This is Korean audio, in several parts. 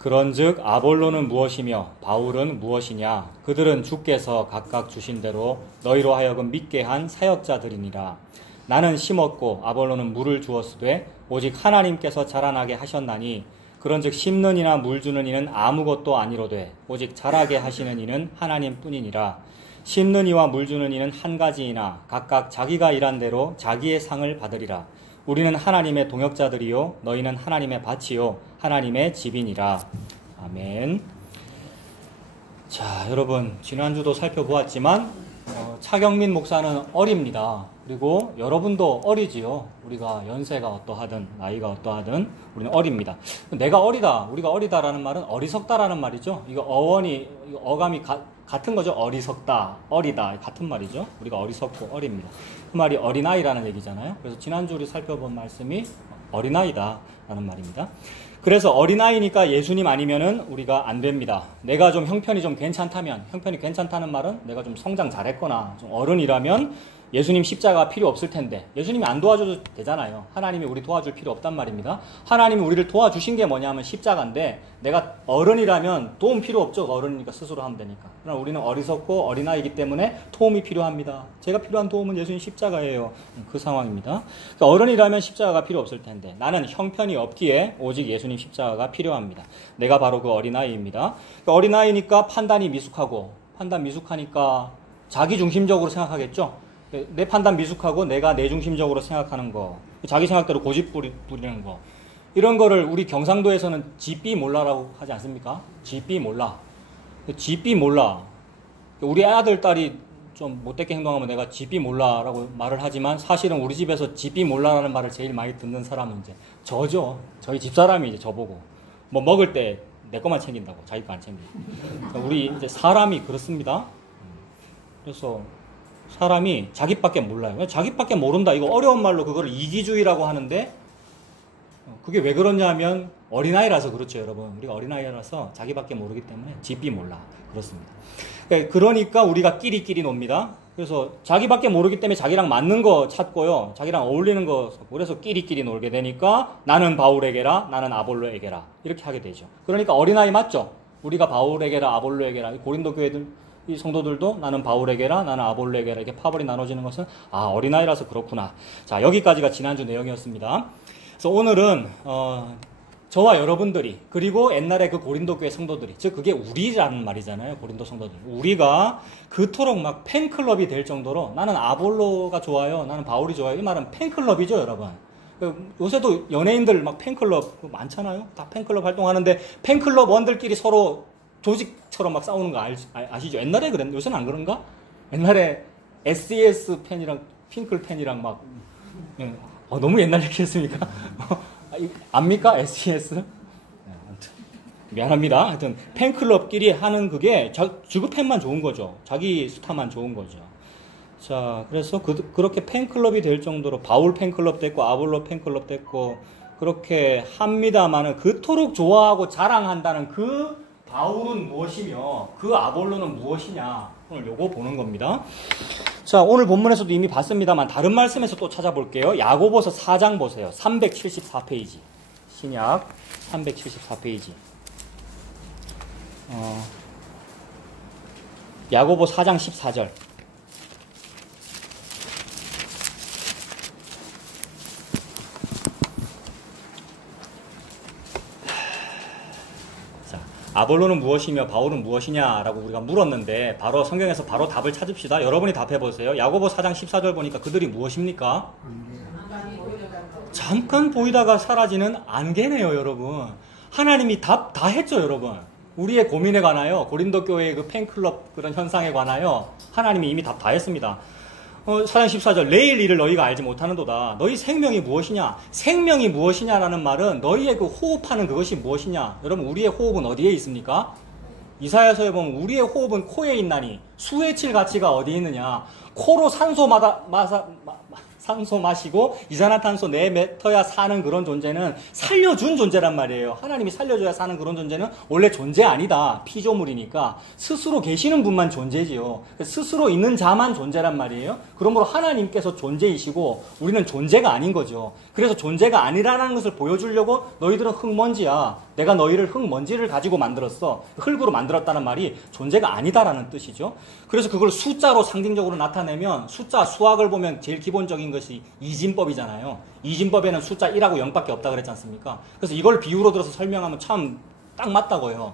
그런즉 아볼로는 무엇이며 바울은 무엇이냐? 그들은 주께서 각각 주신 대로 너희로 하여금 믿게 한 사역자들이니라. 나는 심었고 아볼로는 물을 주었으되 오직 하나님께서 자라나게 하셨나니 그런즉 심는 이나 물 주는 이는 아무것도 아니로되 오직 자라게 하시는 이는 하나님뿐이니라. 심는 이와 물 주는 이는 한 가지이나 각각 자기가 일한 대로 자기의 상을 받으리라. 우리는 하나님의 동역자들이요 너희는 하나님의 밭이요 하나님의 집이니라. 아멘. 자, 여러분 지난주도 살펴보았지만 차경민 목사는 어립니다. 그리고 여러분도 어리지요. 우리가 연세가 어떠하든 나이가 어떠하든 우리는 어립니다. 내가 어리다, 우리가 어리다라는 말은 어리석다라는 말이죠. 이거 어감이 같은 거죠. 어리석다, 어리다 같은 말이죠. 우리가 어리석고 어립니다. 그 말이 어린아이라는 얘기잖아요. 그래서 지난주 우리 살펴본 말씀이 어린아이다라는 말입니다. 그래서 어린아이니까 예수님 아니면은 우리가 안 됩니다. 내가 좀 형편이 좀 괜찮다면, 형편이 괜찮다는 말은 내가 좀 성장 잘했거나 좀 어른이라면 예수님 십자가 필요 없을 텐데 예수님이 안 도와줘도 되잖아요. 하나님이 우리 도와줄 필요 없단 말입니다. 하나님이 우리를 도와주신 게 뭐냐면 십자가인데 내가 어른이라면 도움 필요 없죠. 어른이니까 스스로 하면 되니까. 그러나 우리는 어리석고 어린아이기 때문에 도움이 필요합니다. 제가 필요한 도움은 예수님 십자가예요. 그 상황입니다. 그러니까 어른이라면 십자가가 필요 없을 텐데 나는 형편이 없기에 오직 예수님 십자가가 필요합니다. 내가 바로 그 어린아이입니다. 그러니까 어린아이니까 판단이 미숙하고 판단 미숙하니까 자기중심적으로 생각하겠죠. 내 판단 미숙하고 내가 내중심적으로 생각하는 거, 자기 생각대로 고집 부리는 거, 이런 거를 우리 경상도에서는 지삐 몰라라고 하지 않습니까? 지삐 몰라. 지삐 몰라. 우리 아들, 딸이 좀 못되게 행동하면 내가 지삐 몰라라고 말을 하지만 사실은 우리 집에서 지삐 몰라라는 말을 제일 많이 듣는 사람은 이제 저죠. 저희 집사람이 이제 저보고 뭐 먹을 때 내 것만 챙긴다고 자기 거 안 챙기고. 그러니까 우리 이제 사람이 그렇습니다. 그래서 사람이 자기밖에 몰라요. 자기밖에 모른다. 이거 어려운 말로 그거를 이기주의라고 하는데 그게 왜 그러냐면 어린아이라서 그렇죠, 여러분. 우리가 어린아이라서 자기밖에 모르기 때문에 지삐 몰라. 그렇습니다. 그러니까 우리가 끼리끼리 놉니다. 그래서 자기밖에 모르기 때문에 자기랑 맞는 거 찾고요. 자기랑 어울리는 거 찾고 그래서 끼리끼리 놀게 되니까 나는 바울에게라 나는 아볼로에게라 이렇게 하게 되죠. 그러니까 어린아이 맞죠? 우리가 바울에게라 아볼로에게라 고린도 교회들 이 성도들도 나는 바울에게라 나는 아볼로에게라 이렇게 파벌이 나눠지는 것은 어린아이라서 그렇구나. 자, 여기까지가 지난주 내용이었습니다. 그래서 오늘은 저와 여러분들이 그리고 옛날에 그 고린도 교회 성도들이 즉 그게 우리라는 말이잖아요. 고린도 성도들. 우리가 그토록 막 팬클럽이 될 정도로 나는 아볼로가 좋아요. 나는 바울이 좋아요. 이 말은 팬클럽이죠, 여러분. 요새도 연예인들 막 팬클럽 많잖아요. 다 팬클럽 활동하는데 팬클럽 원들끼리 서로 조직처럼 막 싸우는 거 아시죠? 옛날에 그랬는데 요새는 안 그런가? 옛날에 SES 팬이랑 핑클 팬이랑 막 너무 옛날 얘기했습니까? 압니까? SES? 미안합니다. 하여튼 팬클럽끼리 하는 그게 주그 팬만 좋은 거죠. 자기 스타만 좋은 거죠. 자, 그래서 그렇게 팬클럽이 될 정도로 바울 팬클럽 됐고 아볼로 팬클럽 됐고 그렇게 합니다만은 그토록 좋아하고 자랑한다는 그 바울은 무엇이며 그 아볼로는 무엇이냐 오늘 요거 보는 겁니다. 자, 오늘 본문에서도 이미 봤습니다만 다른 말씀에서 또 찾아볼게요. 야고보서 4장 보세요. 374페이지 신약 374페이지 야고보 4장 14절 아볼로는 무엇이며 바울은 무엇이냐라고 우리가 물었는데 바로 성경에서 바로 답을 찾읍시다. 여러분이 답해보세요. 야고보 4장 14절 보니까 그들이 무엇입니까? 잠깐 보이다가 사라지는 안개네요, 여러분. 하나님이 답 다 했죠, 여러분. 우리의 고민에 관하여 고린도 교회의 그 팬클럽 그런 현상에 관하여 하나님이 이미 답 다 했습니다. 4장 14절 내일 일을 너희가 알지 못하는도다. 너희 생명이 무엇이냐? 생명이 무엇이냐라는 말은 너희의 그 호흡하는 그것이 무엇이냐? 여러분 우리의 호흡은 어디에 있습니까? 이사야서에 보면 우리의 호흡은 코에 있나니 수의 칠 가치가 어디에 있느냐? 코로 산소 산소 마시고 이산화탄소 내뱉어야 사는 그런 존재는 살려준 존재란 말이에요. 하나님이 살려줘야 사는 그런 존재는 원래 존재 아니다. 피조물이니까 스스로 계시는 분만 존재지요. 스스로 있는 자만 존재란 말이에요. 그러므로 하나님께서 존재이시고 우리는 존재가 아닌 거죠. 그래서 존재가 아니라는 것을 보여주려고 너희들은 흙먼지야. 내가 너희를 흙먼지를 가지고 만들었어. 흙으로 만들었다는 말이 존재가 아니다라는 뜻이죠. 그래서 그걸 숫자로 상징적으로 나타내면 숫자 수학을 보면 제일 기본적인 것이 이진법이잖아요. 이진법에는 숫자 1하고 0밖에 없다 그랬지 않습니까? 그래서 이걸 비유로 들어서 설명하면 참 딱 맞다고요.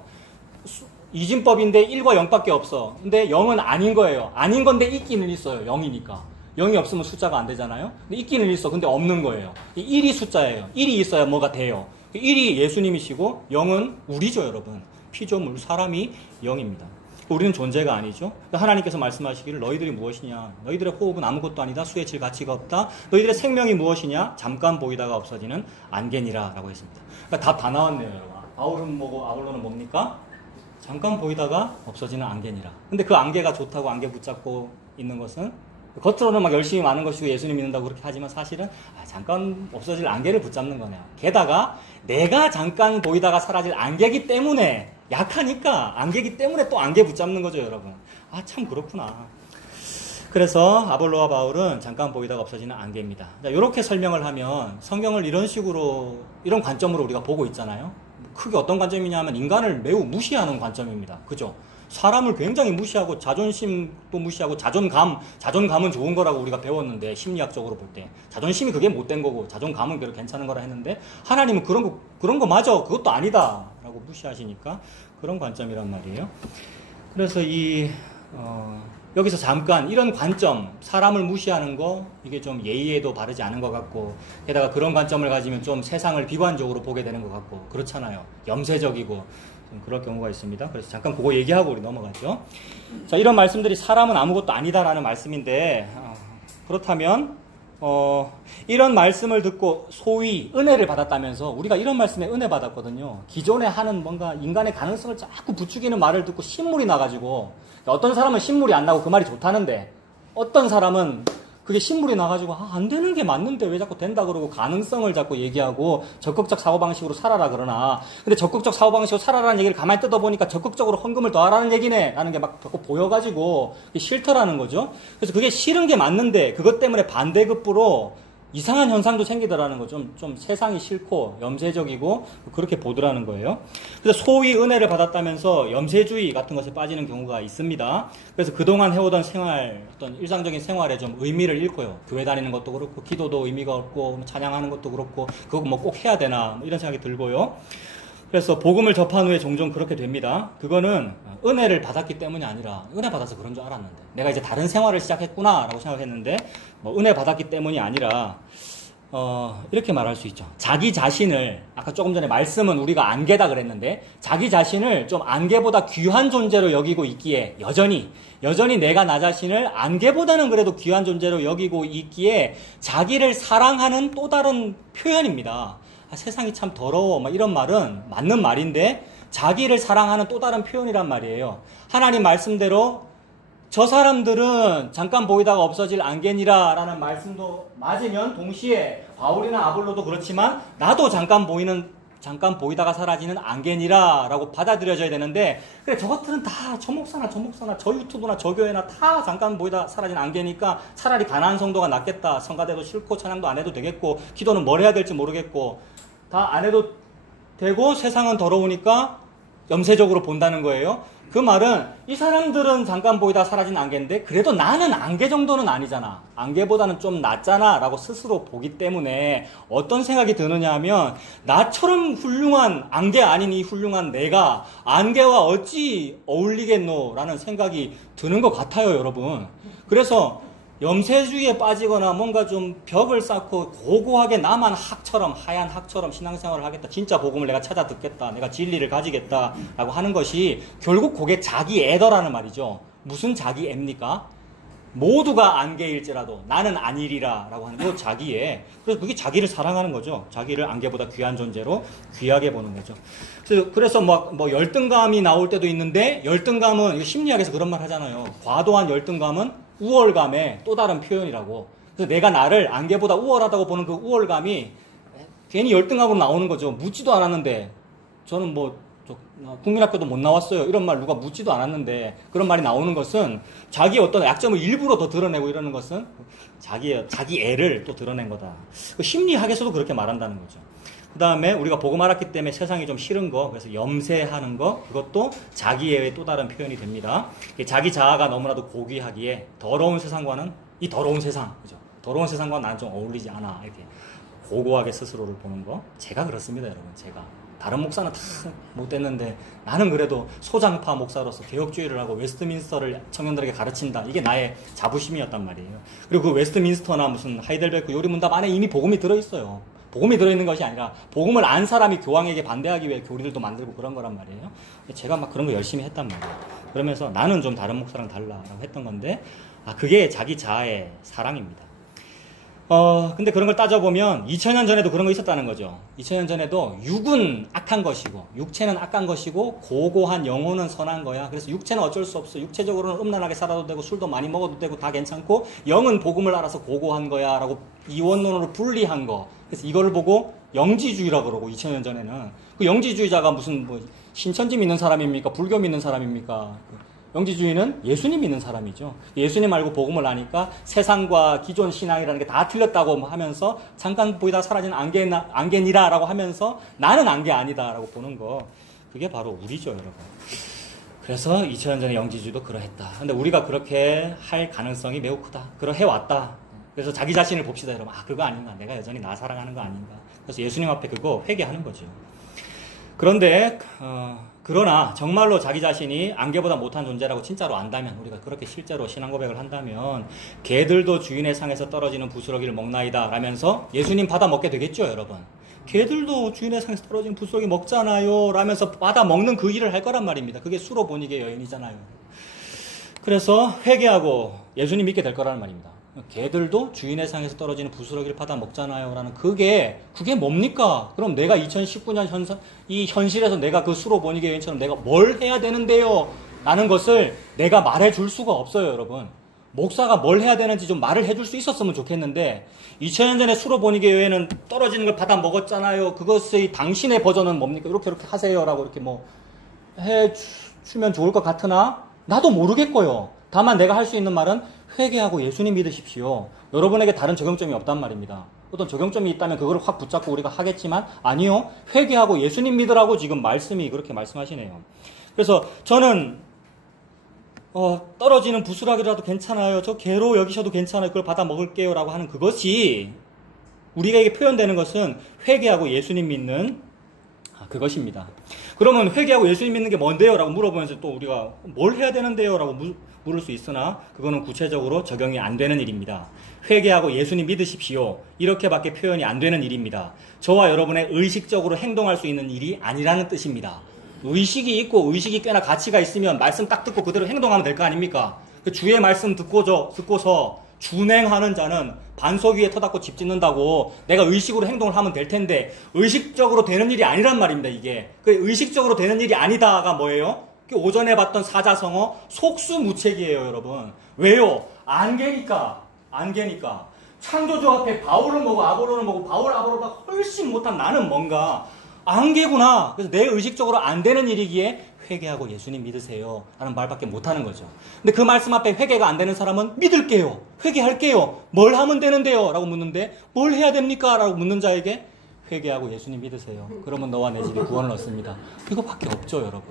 이진법인데 1과 0밖에 없어. 근데 0은 아닌 거예요. 아닌 건데 있기는 있어요. 0이니까. 0이 없으면 숫자가 안 되잖아요. 근데 있기는 있어. 근데 없는 거예요. 1이 숫자예요. 1이 있어야 뭐가 돼요. 1이 예수님이시고 0은 우리죠, 여러분. 피조물, 사람이 0입니다. 우리는 존재가 아니죠. 하나님께서 말씀하시기를 너희들이 무엇이냐. 너희들의 호흡은 아무것도 아니다. 수에 질 가치가 없다. 너희들의 생명이 무엇이냐. 잠깐 보이다가 없어지는 안개니라 라고 했습니다. 그러니까 답 다 나왔네요, 여러분. 바울은 뭐고 아볼로는 뭡니까? 잠깐 보이다가 없어지는 안개니라. 근데 그 안개가 좋다고 안개 붙잡고 있는 것은 겉으로는 막 열심히 많은 것이고 예수님 믿는다고 그렇게 하지만 사실은 잠깐 없어질 안개를 붙잡는 거네요. 게다가 내가 잠깐 보이다가 사라질 안개기 때문에 약하니까 안개기 때문에 또 안개 붙잡는 거죠, 여러분. 참 그렇구나. 그래서 아볼로와 바울은 잠깐 보이다가 없어지는 안개입니다. 자, 이렇게 설명을 하면 성경을 이런 식으로 이런 관점으로 우리가 보고 있잖아요. 크게 어떤 관점이냐 하면 인간을 매우 무시하는 관점입니다. 그죠? 사람을 굉장히 무시하고 자존심도 무시하고 자존감은 좋은 거라고 우리가 배웠는데 심리학적으로 볼 때 자존심이 그게 못된 거고 자존감은 그래도 괜찮은 거라 했는데 하나님은 그런 거 맞아 그것도 아니다 라고 무시하시니까 그런 관점이란 말이에요. 그래서 여기서 잠깐 이런 관점 사람을 무시하는 거 이게 좀 예의에도 바르지 않은 것 같고 게다가 그런 관점을 가지면 좀 세상을 비관적으로 보게 되는 것 같고 그렇잖아요. 염세적이고 좀 그럴 경우가 있습니다. 그래서 잠깐 그거 얘기하고 우리 넘어가죠. 자, 이런 말씀들이 사람은 아무것도 아니다라는 말씀인데 그렇다면 이런 말씀을 듣고 소위 은혜를 받았다면서 우리가 이런 말씀에 은혜 받았거든요. 기존에 하는 뭔가 인간의 가능성을 자꾸 부추기는 말을 듣고 신물이 나가지고 어떤 사람은 신물이 안 나고 그 말이 좋다는데 어떤 사람은 그게 신물이 나가지고 안 되는 게 맞는데 왜 자꾸 된다 그러고 가능성을 자꾸 얘기하고 적극적 사고방식으로 살아라 그러나 근데 적극적 사고방식으로 살아라는 얘기를 가만히 뜯어보니까 적극적으로 헌금을 더하라는 얘기네 라는 게 막 자꾸 보여가지고 싫더라는 거죠. 그래서 그게 싫은 게 맞는데 그것 때문에 반대급부로 이상한 현상도 생기더라는 거. 좀 세상이 싫고 염세적이고 그렇게 보더라는 거예요. 그래서 소위 은혜를 받았다면서 염세주의 같은 것에 빠지는 경우가 있습니다. 그래서 그동안 해오던 생활, 어떤 일상적인 생활에 좀 의미를 잃고요. 교회 다니는 것도 그렇고 기도도 의미가 없고 찬양하는 것도 그렇고 그거 뭐 꼭 해야 되나 이런 생각이 들고요. 그래서 복음을 접한 후에 종종 그렇게 됩니다. 그거는 은혜를 받았기 때문이 아니라 은혜 받아서 그런 줄 알았는데 내가 이제 다른 생활을 시작했구나 라고 생각했는데 은혜 받았기 때문이 아니라 이렇게 말할 수 있죠. 자기 자신을 아까 조금 전에 말씀은 우리가 안개다 그랬는데 자기 자신을 좀 안개보다 귀한 존재로 여기고 있기에 여전히 내가 나 자신을 안개보다는 그래도 귀한 존재로 여기고 있기에 자기를 사랑하는 또 다른 표현입니다. 세상이 참 더러워 이런 말은 맞는 말인데 자기를 사랑하는 또 다른 표현이란 말이에요. 하나님 말씀대로 저 사람들은 잠깐 보이다가 없어질 안개니라 라는 말씀도 맞으면 동시에 바울이나 아볼로도 그렇지만 나도 잠깐 보이다가 사라지는 안개니라 라고 받아들여져야 되는데 그래 저것들은 다 저 목사나 저 유튜브나 저 교회나 다 잠깐 보이다 사라진 안개니까 차라리 가난한 성도가 낫겠다. 성가대도 싫고 찬양도 안 해도 되겠고 기도는 뭘 해야 될지 모르겠고 다 안 해도 되고 세상은 더러우니까 염세적으로 본다는 거예요. 그 말은 이 사람들은 잠깐 보이다 사라진 안개인데 그래도 나는 안개 정도는 아니잖아. 안개보다는 좀 낫잖아 라고 스스로 보기 때문에 어떤 생각이 드느냐 하면 나처럼 훌륭한 안개 아닌 이 훌륭한 내가 안개와 어찌 어울리겠노 라는 생각이 드는 것 같아요, 여러분. 그래서 염세주의에 빠지거나 뭔가 좀 벽을 쌓고 고고하게 나만 하얀 학처럼 신앙생활을 하겠다. 진짜 복음을 내가 찾아 듣겠다. 내가 진리를 가지겠다. 라고 하는 것이 결국 그게 자기 애더라는 말이죠. 무슨 자기 애입니까? 모두가 안개일지라도 나는 아니리라 라고 하는 거 자기애. 그래서 그게 자기를 사랑하는 거죠. 자기를 안개보다 귀한 존재로 귀하게 보는 거죠. 그래서 뭐 열등감이 나올 때도 있는데 열등감은 심리학에서 그런 말 하잖아요. 과도한 열등감은 우월감의 또 다른 표현이라고. 그래서 내가 나를 안개보다 우월하다고 보는 그 우월감이 괜히 열등감으로 나오는 거죠. 묻지도 않았는데 저는 국민학교도 못 나왔어요. 이런 말 누가 묻지도 않았는데 그런 말이 나오는 것은 자기 어떤 약점을 일부러 더 드러내고 이러는 것은 자기 애를 또 드러낸 거다. 심리학에서도 그렇게 말한다는 거죠. 그 다음에 우리가 복음 알았기 때문에 세상이 좀 싫은 거, 그래서 염세하는 거, 그것도 자기애의 또 다른 표현이 됩니다. 자기 자아가 너무나도 고귀하기에 더러운 세상과는 이 더러운 세상, 그죠? 더러운 세상과 나는 좀 어울리지 않아. 이렇게 고고하게 스스로를 보는 거. 제가 그렇습니다, 여러분. 제가. 다른 목사는 다 못됐는데 나는 그래도 소장파 목사로서 개혁주의를 하고 웨스트민스터를 청년들에게 가르친다. 이게 나의 자부심이었단 말이에요. 그리고 그 웨스트민스터나 무슨 하이델베르크 요리문답 안에 이미 복음이 들어있어요. 복음이 들어있는 것이 아니라 복음을 안 사람이 교황에게 반대하기 위해 교리들도 만들고 그런 거란 말이에요. 제가 막 그런 거 열심히 했단 말이에요. 그러면서 나는 좀 다른 목사랑 달라라고 했던 건데 그게 자기 자아의 사랑입니다. 근데 그런 걸 따져보면 2000년 전에도 그런 거 있었다는 거죠. 2000년 전에도 육은 악한 것이고 육체는 악한 것이고 고고한 영혼은 선한 거야. 그래서 육체는 어쩔 수 없어. 육체적으로는 음란하게 살아도 되고 술도 많이 먹어도 되고 다 괜찮고 영은 복음을 알아서 고고한 거야 라고 이원론으로 분리한 거. 그래서 이걸 보고 영지주의라고 그러고 2000년 전에는 그 영지주의자가 무슨 신천지 믿는 사람입니까? 불교 믿는 사람입니까? 영지주의는 예수님 믿는 사람이죠. 예수님 알고 복음을 아니까 세상과 기존 신앙이라는 게 다 틀렸다고 하면서 잠깐 보이다 사라지는 안개니라라고 하면서 나는 안개 아니다라고 보는 거. 그게 바로 우리죠, 여러분. 그래서 2000년 전에 영지주의도 그러했다. 근데 우리가 그렇게 할 가능성이 매우 크다. 그러해왔다. 그래서 자기 자신을 봅시다, 여러분. 그거 아닌가? 내가 여전히 나 사랑하는 거 아닌가? 그래서 예수님 앞에 그거 회개하는 거죠. 그런데 그러나 정말로 자기 자신이 안개보다 못한 존재라고 진짜로 안다면, 우리가 그렇게 실제로 신앙 고백을 한다면 개들도 주인의 상에서 떨어지는 부스러기를 먹나이다 라면서 예수님 받아 먹게 되겠죠, 여러분. 개들도 주인의 상에서 떨어지는 부스러기 먹잖아요 라면서 받아 먹는 그 일을 할 거란 말입니다. 그게 수로 보니게 여인이잖아요. 그래서 회개하고 예수님 믿게 될 거라는 말입니다. 개들도 주인의 상에서 떨어지는 부스러기를 받아 먹잖아요 라는 그게 뭡니까? 그럼 내가 2019년 이 현실에서 내가 그 수로 보니게 여인처럼 내가 뭘 해야 되는데요? 라는 것을 내가 말해 줄 수가 없어요, 여러분. 목사가 뭘 해야 되는지 좀 말을 해줄 수 있었으면 좋겠는데 2000년 전에 수로 보니게 여인은 떨어지는 걸 받아 먹었잖아요. 그것의 당신의 버전은 뭡니까? 이렇게 하세요 라고 이렇게 해주면 좋을 것 같으나 나도 모르겠고요. 다만 내가 할 수 있는 말은 회개하고 예수님 믿으십시오. 여러분에게 다른 적용점이 없단 말입니다. 어떤 적용점이 있다면 그걸 확 붙잡고 우리가 하겠지만 아니요. 회개하고 예수님 믿으라고 지금 말씀이 그렇게 말씀하시네요. 그래서 저는 떨어지는 부스러기라도 괜찮아요. 저 개로 여기셔도 괜찮아요. 그걸 받아 먹을게요 라고 하는 그것이 우리에게 표현되는 것은 회개하고 예수님 믿는 그것입니다. 그러면 회개하고 예수님 믿는 게 뭔데요? 라고 물어보면서 또 우리가 뭘 해야 되는데요? 라고 물을 수 있으나 그거는 구체적으로 적용이 안 되는 일입니다. 회개하고 예수님 믿으십시오. 이렇게밖에 표현이 안 되는 일입니다. 저와 여러분의 의식적으로 행동할 수 있는 일이 아니라는 뜻입니다. 의식이 있고 의식이 꽤나 가치가 있으면 말씀 딱 듣고 그대로 행동하면 될 거 아닙니까? 그 주의 말씀 듣고서 준행하는 자는 반석 위에 터닫고 집 짓는다고 내가 의식으로 행동을 하면 될 텐데 의식적으로 되는 일이 아니란 말입니다. 이게 그 의식적으로 되는 일이 아니다가 뭐예요? 오전에 봤던 사자성어 속수무책이에요, 여러분. 왜요? 안개니까. 창조주 앞에 바울은 뭐고 아볼로는 뭐고 바울 아볼로가 훨씬 못한 나는 뭔가 안개구나. 그래서 내 의식적으로 안 되는 일이기에 회개하고 예수님 믿으세요 라는 말밖에 못하는 거죠. 근데 그 말씀 앞에 회개가 안 되는 사람은 믿을게요. 회개할게요. 뭘 하면 되는데요? 라고 묻는데 뭘 해야 됩니까? 라고 묻는 자에게 회개하고 예수님 믿으세요. 그러면 너와 내 집이 구원을 얻습니다. 이거밖에 없죠, 여러분.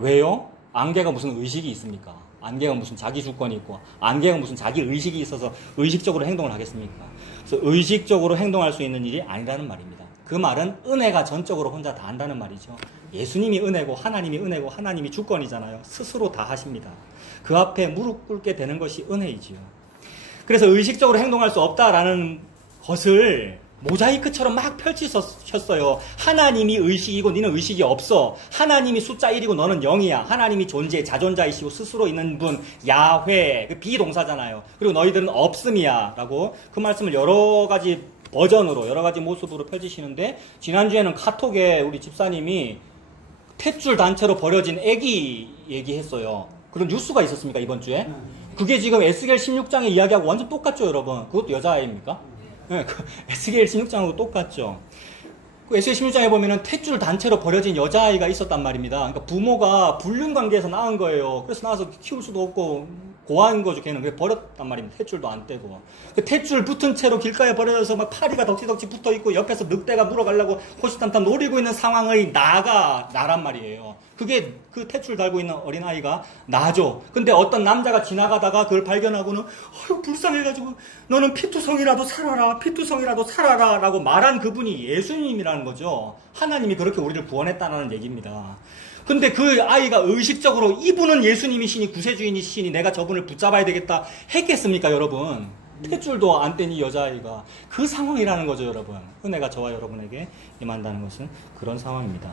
왜요? 안개가 무슨 의식이 있습니까? 안개가 무슨 자기 주권이 있고 안개가 무슨 자기 의식이 있어서 의식적으로 행동을 하겠습니까? 그래서 의식적으로 행동할 수 있는 일이 아니라는 말입니다. 그 말은 은혜가 전적으로 혼자 다 한다는 말이죠. 예수님이 은혜고 하나님이 주권이잖아요. 스스로 다 하십니다. 그 앞에 무릎 꿇게 되는 것이 은혜이지요. 그래서 의식적으로 행동할 수 없다라는 것을 모자이크처럼 막 펼치셨어요. 하나님이 의식이고 너는 의식이 없어. 하나님이 숫자 1이고 너는 0이야. 하나님이 존재, 자존자이시고 스스로 있는 분, 야훼, 그 비동사잖아요. 그리고 너희들은 없음이야 라고 그 말씀을 여러 가지 버전으로 여러 가지 모습으로 펼치시는데 지난주에는 카톡에 우리 집사님이 탯줄 단체로 버려진 애기 얘기했어요. 그런 뉴스가 있었습니까, 이번 주에? 그게 지금 에스겔 16장의 이야기하고 완전 똑같죠, 여러분? 그것도 여자아이입니까? 네, 에스겔 16장하고 똑같죠. 그 에스겔 16장에 보면은 탯줄 단체로 버려진 여자아이가 있었단 말입니다. 그러니까 부모가 불륜 관계에서 낳은 거예요. 그래서 낳아서 키울 수도 없고 고아인 거죠. 걔는 그래 버렸단 말입니다. 탯줄도 안 떼고. 그 탯줄 붙은 채로 길가에 버려져서 막 파리가 덕지덕지 붙어 있고 옆에서 늑대가 물어가려고 호시탐탐 노리고 있는 상황의 나란 말이에요. 그게 그 탯줄 달고 있는 어린아이가 나죠. 근데 어떤 남자가 지나가다가 그걸 발견하고는 불쌍해가지고 너는 피투성이라도 살아라, 피투성이라도 살아라 라고 말한 그분이 예수님이라는 거죠. 하나님이 그렇게 우리를 구원했다는 얘기입니다. 근데 그 아이가 의식적으로 이분은 예수님이시니 구세주인이시니 내가 저분을 붙잡아야 되겠다 했겠습니까, 여러분? 탯줄도 안 뗀 이 여자아이가 그 상황이라는 거죠, 여러분. 은혜가 저와 여러분에게 임한다는 것은 그런 상황입니다.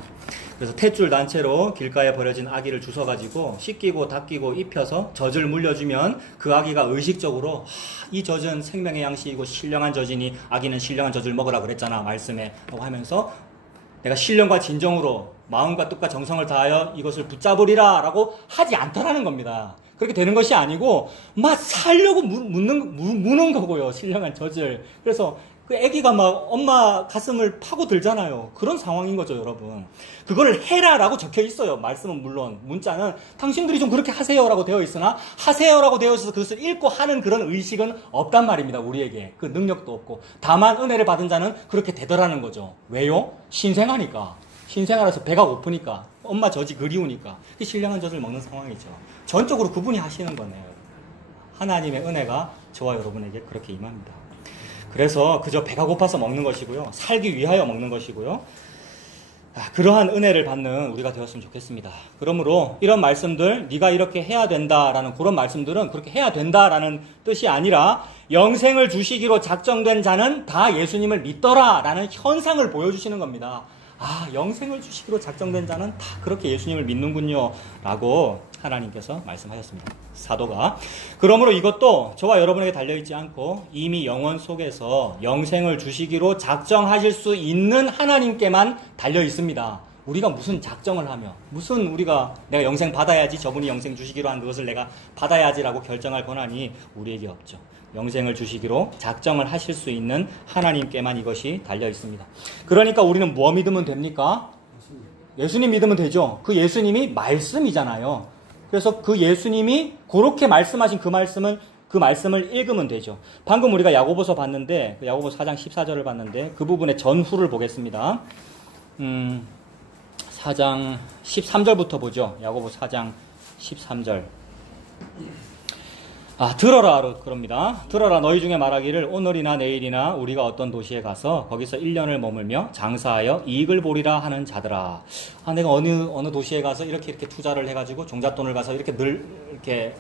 그래서 탯줄 단체로 길가에 버려진 아기를 주워가지고 씻기고 닦이고 입혀서 젖을 물려주면 그 아기가 의식적으로 이 젖은 생명의 양식이고 신령한 젖이니 아기는 신령한 젖을 먹으라 그랬잖아, 말씀에 라고 하면서 내가 신령과 진정으로 마음과 뜻과 정성을 다하여 이것을 붙잡으리라 라고 하지 않더라는 겁니다. 그렇게 되는 것이 아니고 막 살려고 무는 거고요. 신령한 젖을. 그래서 그 아기가 막 엄마 가슴을 파고 들잖아요. 그런 상황인 거죠, 여러분. 그거를 해라라고 적혀 있어요. 말씀은 물론. 문자는 당신들이 좀 그렇게 하세요라고 되어 있으나 하세요라고 되어 있어서 그것을 읽고 하는 그런 의식은 없단 말입니다. 우리에게. 그 능력도 없고. 다만 은혜를 받은 자는 그렇게 되더라는 거죠. 왜요? 신생아니까. 신생아라서 배가 고프니까. 엄마 젖이 그리우니까. 그 신령한 젖을 먹는 상황이죠. 전적으로 그분이 하시는 거네요. 하나님의 은혜가 저와 여러분에게 그렇게 임합니다. 그래서 그저 배가 고파서 먹는 것이고요. 살기 위하여 먹는 것이고요. 그러한 은혜를 받는 우리가 되었으면 좋겠습니다. 그러므로 이런 말씀들, 네가 이렇게 해야 된다라는 그런 말씀들은 그렇게 해야 된다라는 뜻이 아니라 영생을 주시기로 작정된 자는 다 예수님을 믿더라라는 현상을 보여주시는 겁니다. 영생을 주시기로 작정된 자는 다 그렇게 예수님을 믿는군요 라고 하나님께서 말씀하셨습니다. 사도가. 그러므로 이것도 저와 여러분에게 달려있지 않고 이미 영원 속에서 영생을 주시기로 작정하실 수 있는 하나님께만 달려있습니다. 우리가 무슨 작정을 하며 무슨 우리가 내가 영생 받아야지 저분이 영생 주시기로 한 그것을 내가 받아야지라고 결정할 권한이 우리에게 없죠. 영생을 주시기로 작정을 하실 수 있는 하나님께만 이것이 달려 있습니다. 그러니까 우리는 뭐 믿으면 됩니까? 예수님 믿으면 되죠. 그 예수님이 말씀이잖아요. 그래서 그 예수님이 그렇게 말씀하신 그 말씀을 읽으면 되죠. 방금 우리가 야고보서 봤는데 야고보서 4장 14절을 봤는데 그 부분의 전후를 보겠습니다. 4장 13절부터 보죠. 야고보 4장 13절. 들어라 그럽니다. 들어라 너희 중에 말하기를 오늘이나 내일이나 우리가 어떤 도시에 가서 거기서 1년을 머물며 장사하여 이익을 보리라 하는 자들아. 내가 어느 도시에 가서 이렇게 투자를 해가지고 종잣돈을 가서 이렇게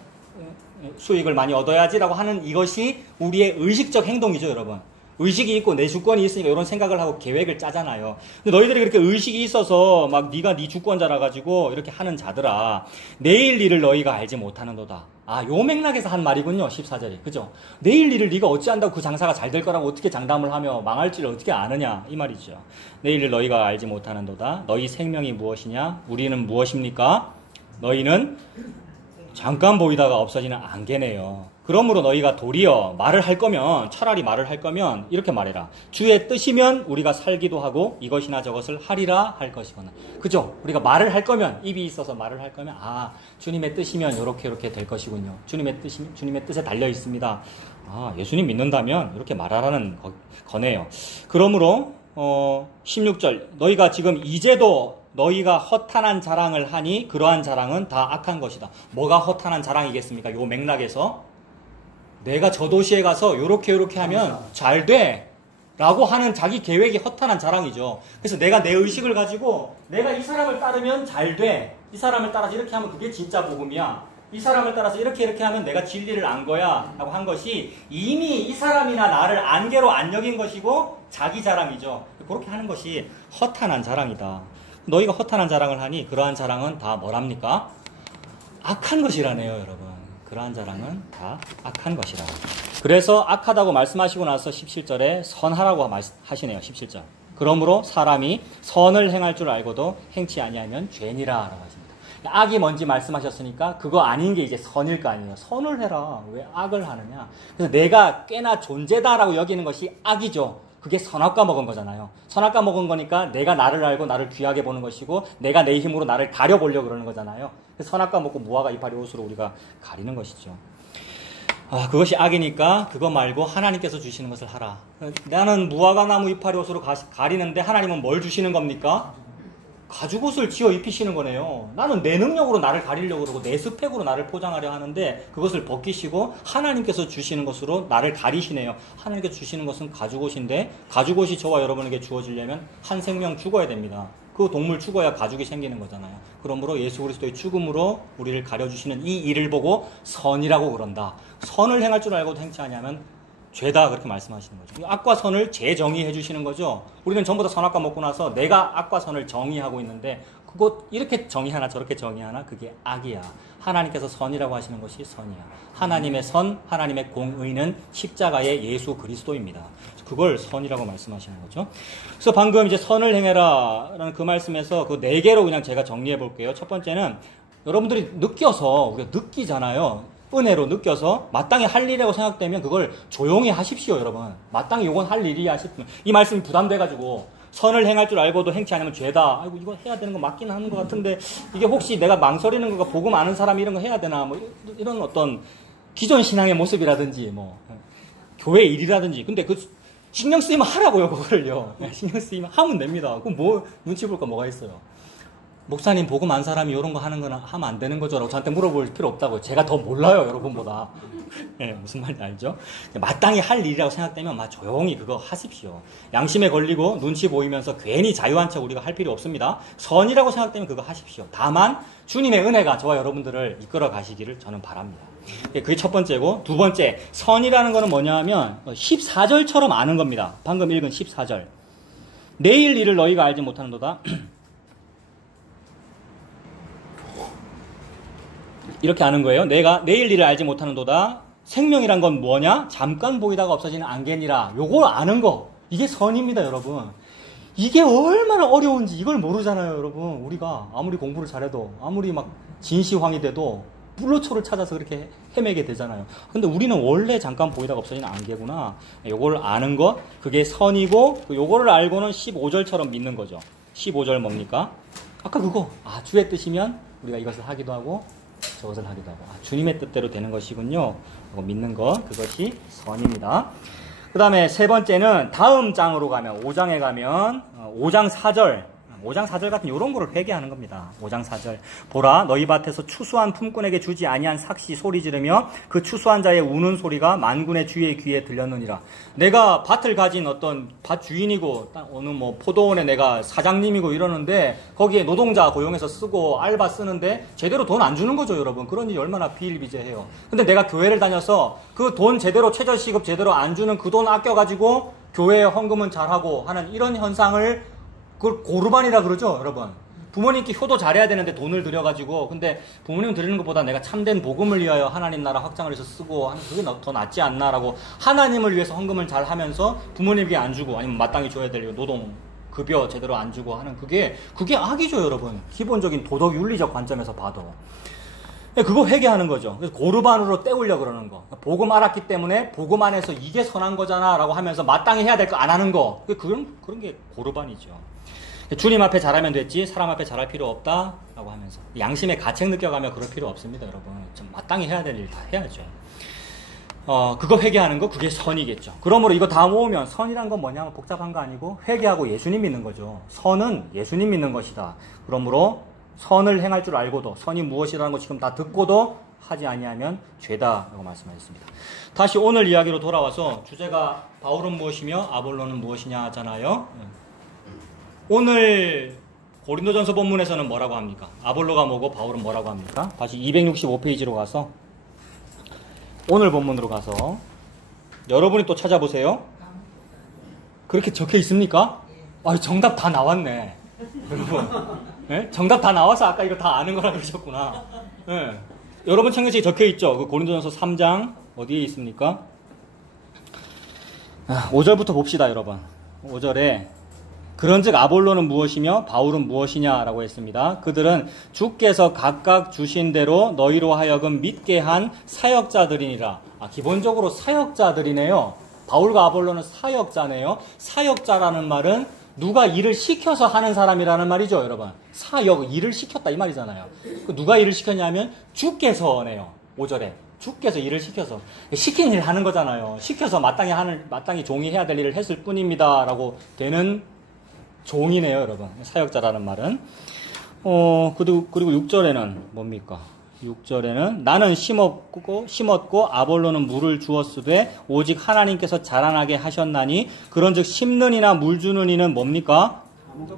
수익을 많이 얻어야지라고 하는 이것이 우리의 의식적 행동이죠, 여러분. 의식이 있고 내 주권이 있으니까 이런 생각을 하고 계획을 짜잖아요. 근데 너희들이 그렇게 의식이 있어서 막 네가 네 주권자라 가지고 이렇게 하는 자들아, 내일 일을 너희가 알지 못하는도다. 요 맥락에서 한 말이군요. 14절이. 그죠? 내일 일을 네가 어찌 안다고 그 장사가 잘 될 거라고 어떻게 장담을 하며 망할지를 어떻게 아느냐 이 말이죠. 내일 일 너희가 알지 못하는도다. 너희 생명이 무엇이냐? 우리는 무엇입니까? 너희는 잠깐 보이다가 없어지는 안개네요. 그러므로 너희가 도리어 차라리 말을 할 거면 이렇게 말해라. 주의 뜻이면 우리가 살기도 하고 이것이나 저것을 하리라 할 것이거나. 그죠? 우리가 말을 할 거면, 입이 있어서 말을 할 거면 주님의 뜻이면 이렇게 될 것이군요. 주님의 뜻에 달려 있습니다. 예수님 믿는다면 이렇게 말하라는 거네요. 그러므로 16절 너희가 지금 이제도 너희가 허탄한 자랑을 하니 그러한 자랑은 다 악한 것이다. 뭐가 허탄한 자랑이겠습니까? 요 맥락에서 내가 저 도시에 가서 요렇게 하면 잘 돼 라고 하는 자기 계획이 허탄한 자랑이죠. 그래서 내가 내 의식을 가지고 내가 이 사람을 따르면 잘 돼. 이 사람을 따라서 이렇게 하면 그게 진짜 복음이야. 이 사람을 따라서 이렇게 하면 내가 진리를 안 거야 라고 한 것이 이미 이 사람이나 나를 안개로 안 여긴 것이고 자기 자랑이죠. 그렇게 하는 것이 허탄한 자랑이다. 너희가 허탄한 자랑을 하니 그러한 자랑은 다 뭐랍니까? 악한 것이라네요, 여러분. 그러한 자랑은 다 악한 것이라. 그래서 악하다고 말씀하시고 나서 17절에 선하라고 하시네요. 17절. 그러므로 사람이 선을 행할 줄 알고도 행치 아니하면 죄니라 라고 하십니다. 악이 뭔지 말씀하셨으니까 그거 아닌 게 이제 선일 거 아니에요. 선을 해라. 왜 악을 하느냐. 그래서 내가 꽤나 존재다라고 여기는 것이 악이죠. 그게 선악과 먹은 거잖아요. 선악과 먹은 거니까 내가 나를 알고 나를 귀하게 보는 것이고 내가 내 힘으로 나를 가려보려고 그러는 거잖아요. 선악과 먹고 무화과 이파리 옷으로 우리가 가리는 것이죠. 그것이 악이니까 그거 말고 하나님께서 주시는 것을 하라. 나는 무화과 나무 이파리 옷으로 가리는데 하나님은 뭘 주시는 겁니까? 가죽옷을 지어 입히시는 거네요. 나는 내 능력으로 나를 가리려고 그러고 내 스펙으로 나를 포장하려 하는데 그것을 벗기시고 하나님께서 주시는 것으로 나를 가리시네요. 하나님께서 주시는 것은 가죽옷인데 가죽옷이 저와 여러분에게 주어지려면 한 생명 죽어야 됩니다. 그 동물 죽어야 가죽이 생기는 거잖아요. 그러므로 예수 그리스도의 죽음으로 우리를 가려주시는 이 일을 보고 선이라고 그런다. 선을 행할 줄 알고도 행치 않으면 죄다 그렇게 말씀하시는 거죠. 악과 선을 재정의해 주시는 거죠. 우리는 전부 다 선악과 먹고 나서 내가 악과 선을 정의하고 있는데 그거 이렇게 정의하나 저렇게 정의하나 그게 악이야. 하나님께서 선이라고 하시는 것이 선이야. 하나님의 선, 하나님의 공의는 십자가의 예수 그리스도입니다. 그걸 선이라고 말씀하시는 거죠. 그래서 방금 이제 선을 행해라라는 그 말씀에서 그 4개로 그냥 제가 정리해 볼게요. 첫 번째는 여러분들이 느껴서 우리가 느끼잖아요. 은혜로 느껴서 마땅히 할 일이라고 생각되면 그걸 조용히 하십시오, 여러분. 마땅히 이건 할 일이야 싶으면 이 말씀이 부담돼가지고 선을 행할 줄 알고도 행치 않으면 죄다. 아이고 이거 해야 되는 거 맞긴 하는 것 같은데 이게 혹시 내가 망설이는 거가 복음 아는 사람이 이런 거 해야 되나 뭐 이런 어떤 기존 신앙의 모습이라든지 뭐 교회 일이라든지 근데 그 신경 쓰이면 하라고요, 그걸요. 신경 쓰이면 하면 됩니다. 그럼 뭐 눈치 볼 거 뭐가 있어요. 목사님 복음 안 사람이 이런 거 하는 거나 하면 안 되는 거죠 라고 저한테 물어볼 필요 없다고. 제가 더 몰라요, 여러분보다. 네, 무슨 말인지 알죠? 마땅히 할 일이라고 생각되면 조용히 그거 하십시오. 양심에 걸리고 눈치 보이면서 괜히 자유한 척 우리가 할 필요 없습니다. 선이라고 생각되면 그거 하십시오. 다만 주님의 은혜가 저와 여러분들을 이끌어 가시기를 저는 바랍니다. 그게 첫 번째고, 두 번째 선이라는 거는 뭐냐 하면 14절처럼 아는 겁니다. 방금 읽은 14절. 내일 일을 너희가 알지 못하는도다. 이렇게 아는 거예요. 내가 내일 일을 알지 못하는도다. 생명이란 건 뭐냐? 잠깐 보이다가 없어지는 안개니라. 요걸 아는 거. 이게 선입니다, 여러분. 이게 얼마나 어려운지 이걸 모르잖아요, 여러분. 우리가 아무리 공부를 잘해도 아무리 막 진시황이 돼도 불로초를 찾아서 그렇게 헤매게 되잖아요. 근데 우리는 원래 잠깐 보이다가 없어지는 안개구나. 요걸 아는 것, 그게 선이고, 요거를 알고는 15절처럼 믿는 거죠. 15절 뭡니까? 아까 그거. 주의 뜻이면 우리가 이것을 하기도 하고 저것을 하기도 하고 주님의 뜻대로 되는 것이군요. 믿는 것, 그것이 선입니다. 그 다음에 세 번째는 다음 장으로 가면 5장에 가면 5장 4절 5장 4절 같은 이런 거를 회개하는 겁니다. 5장 4절. 보라 너희 밭에서 추수한 품꾼에게 주지 아니한 삭시 소리 지르며 그 추수한 자의 우는 소리가 만군의 주의 귀에 들렸느니라. 내가 밭을 가진 어떤 밭 주인이고 어느 뭐 포도원에 내가 사장님이고 이러는데 거기에 노동자 고용해서 쓰고 알바 쓰는데 제대로 돈 안 주는 거죠, 여러분. 그런 일이 얼마나 비일비재해요. 근데 내가 교회를 다녀서 그 돈 제대로 최저시급 제대로 안 주는 그 돈 아껴가지고 교회에 헌금은 잘하고 하는 이런 현상을 그걸 고르반이라 그러죠, 여러분. 부모님께 효도 잘해야 되는데 돈을 들여가지고 근데 부모님 드리는 것보다 내가 참된 복음을 위하여 하나님 나라 확장을 해서 쓰고 하면 그게 더 낫지 않나라고 하나님을 위해서 헌금을 잘 하면서 부모님에게 안 주고 아니면 마땅히 줘야 될 노동 급여 제대로 안 주고 하는 그게 악이죠, 여러분. 기본적인 도덕 윤리적 관점에서 봐도. 그거 회개하는 거죠. 그래서 고르반으로 때우려 그러는 거. 복음 알았기 때문에 복음 안에서 이게 선한 거잖아 라고 하면서 마땅히 해야 될 거 안 하는 거. 그런 게 고르반이죠. 주님 앞에 잘하면 됐지 사람 앞에 잘할 필요 없다 라고 하면서 양심의 가책 느껴가며 그럴 필요 없습니다, 여러분. 좀 마땅히 해야 될 일 다 해야죠. 그거 회개하는 거 그게 선이겠죠. 그러므로 이거 다 모으면 선이란 건 뭐냐면 복잡한 거 아니고 회개하고 예수님 믿는 거죠. 선은 예수님 믿는 것이다. 그러므로 선을 행할 줄 알고도 선이 무엇이라는 거 지금 다 듣고도 하지 아니하면 죄다라고 말씀하셨습니다. 다시 오늘 이야기로 돌아와서 주제가 바울은 무엇이며 아볼로는 무엇이냐 하잖아요. 오늘 고린도전서 본문에서는 뭐라고 합니까? 아볼로가 뭐고 바울은 뭐라고 합니까? 다시 265페이지로 가서 오늘 본문으로 가서 여러분이 또 찾아보세요. 그렇게 적혀 있습니까? 정답 다 나왔네. 여러분, 네? 정답 다 나와서 아까 이거 다 아는 거라 그러셨구나. 네. 여러분 책에 적혀 있죠? 그 고린도전서 3장 어디에 있습니까? 5절부터 봅시다, 여러분. 5절에 그런즉 아볼로는 무엇이며 바울은 무엇이냐라고 했습니다. 그들은 주께서 각각 주신 대로 너희로 하여금 믿게 한 사역자들이니라. 기본적으로 사역자들이네요. 바울과 아볼로는 사역자네요. 사역자라는 말은 누가 일을 시켜서 하는 사람이라는 말이죠, 여러분. 사역, 일을 시켰다 이 말이잖아요. 누가 일을 시켰냐면 주께서네요. 5절에. 주께서 일을 시켜서. 시킨 일 하는 거잖아요. 시켜서 마땅히 종이 해야 될 일을 했을 뿐입니다. 라고 되는 종이네요, 여러분. 사역자라는 말은. 그리고 6절에는 뭡니까? 6절에는 나는 심었고 아볼로는 물을 주었으되 오직 하나님께서 자라나게 하셨나니 그런즉 심는 이나 물 주는 이는 뭡니까?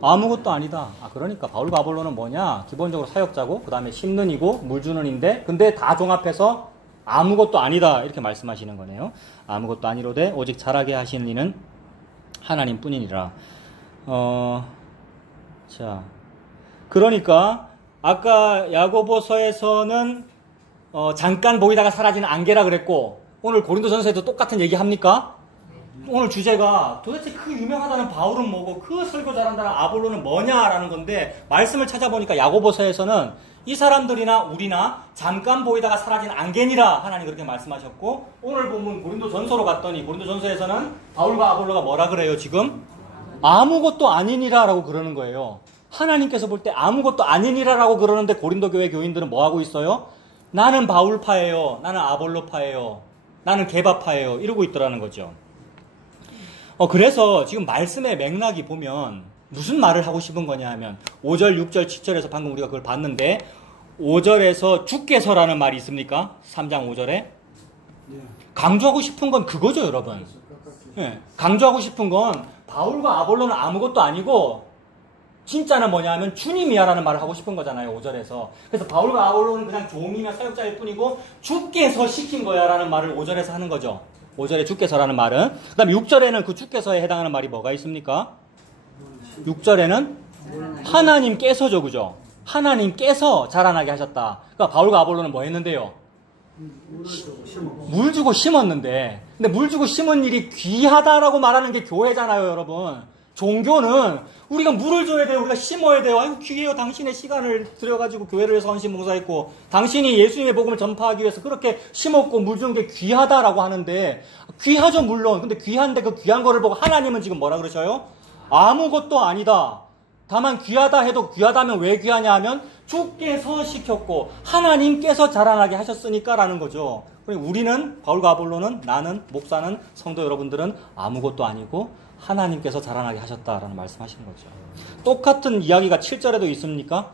아무것도 아니다. 그러니까 바울과 아볼로는 뭐냐? 기본적으로 사역자고 그 다음에 심는 이고 물 주는 인데 근데 다 종합해서 아무것도 아니다 이렇게 말씀하시는 거네요. 아무것도 아니로되 오직 자라게 하시는 이는 하나님뿐이니라. 자, 그러니까 아까 야고보서에서는 잠깐 보이다가 사라지는 안개라 그랬고 오늘 고린도전서에도 똑같은 얘기 합니까? 오늘 주제가 도대체 그 유명하다는 바울은 뭐고 그 설교 잘한다는 아볼로는 뭐냐라는 건데 말씀을 찾아보니까 야고보서에서는 이 사람들이나 우리나 잠깐 보이다가 사라진 안개니라 하나님 그렇게 말씀하셨고 오늘 보면 고린도전서로 갔더니 고린도전서에서는 바울과 아볼로가 뭐라 그래요 지금? 아무것도 아니니라라고 그러는 거예요. 하나님께서 볼 때 아무것도 아니니라라고 그러는데 고린도 교회 교인들은 뭐 하고 있어요? 나는 바울파예요. 나는 아볼로파예요. 나는 게바파예요. 이러고 있더라는 거죠. 그래서 지금 말씀의 맥락이 보면 무슨 말을 하고 싶은 거냐 하면 5절, 6절, 7절에서 방금 우리가 그걸 봤는데 5절에서 주께서라는 말이 있습니까? 3장 5절에. 강조하고 싶은 건 그거죠, 여러분. 네. 강조하고 싶은 건 바울과 아볼로는 아무것도 아니고 진짜는 뭐냐 하면 주님이야라는 말을 하고 싶은 거잖아요. 5절에서. 그래서 바울과 아볼로는 그냥 종이며 사역자일 뿐이고 주께서 시킨 거야라는 말을 5절에서 하는 거죠. 5절에 주께서라는 말은. 그 다음에 6절에는 그 주께서에 해당하는 말이 뭐가 있습니까? 6절에는 하나님께서죠. 그죠? 하나님께서 자라나게 하셨다. 그러니까 바울과 아볼로는 뭐 했는데요? 물 주고 심었는데 근데 물 주고 심은 일이 귀하다라고 말하는 게 교회잖아요, 여러분. 종교는 우리가 물을 줘야 돼요. 우리가 심어야 돼요. 아이고 귀해요. 당신의 시간을 들여가지고 교회를 위해서 헌신 봉사했고 당신이 예수님의 복음을 전파하기 위해서 그렇게 심었고 물 준 게 귀하다라고 하는데 귀하죠 물론. 근데 귀한데 그 귀한 거를 보고 하나님은 지금 뭐라 그러셔요? 아무것도 아니다. 다만 귀하다 해도 귀하다면 왜 귀하냐 하면 주께서 시켰고 하나님께서 자라나게 하셨으니까라는 거죠. 우리는 바울과 아볼로는 나는 목사는 성도 여러분들은 아무것도 아니고 하나님께서 자라나게 하셨다라는 말씀하시는 거죠. 똑같은 이야기가 7절에도 있습니까?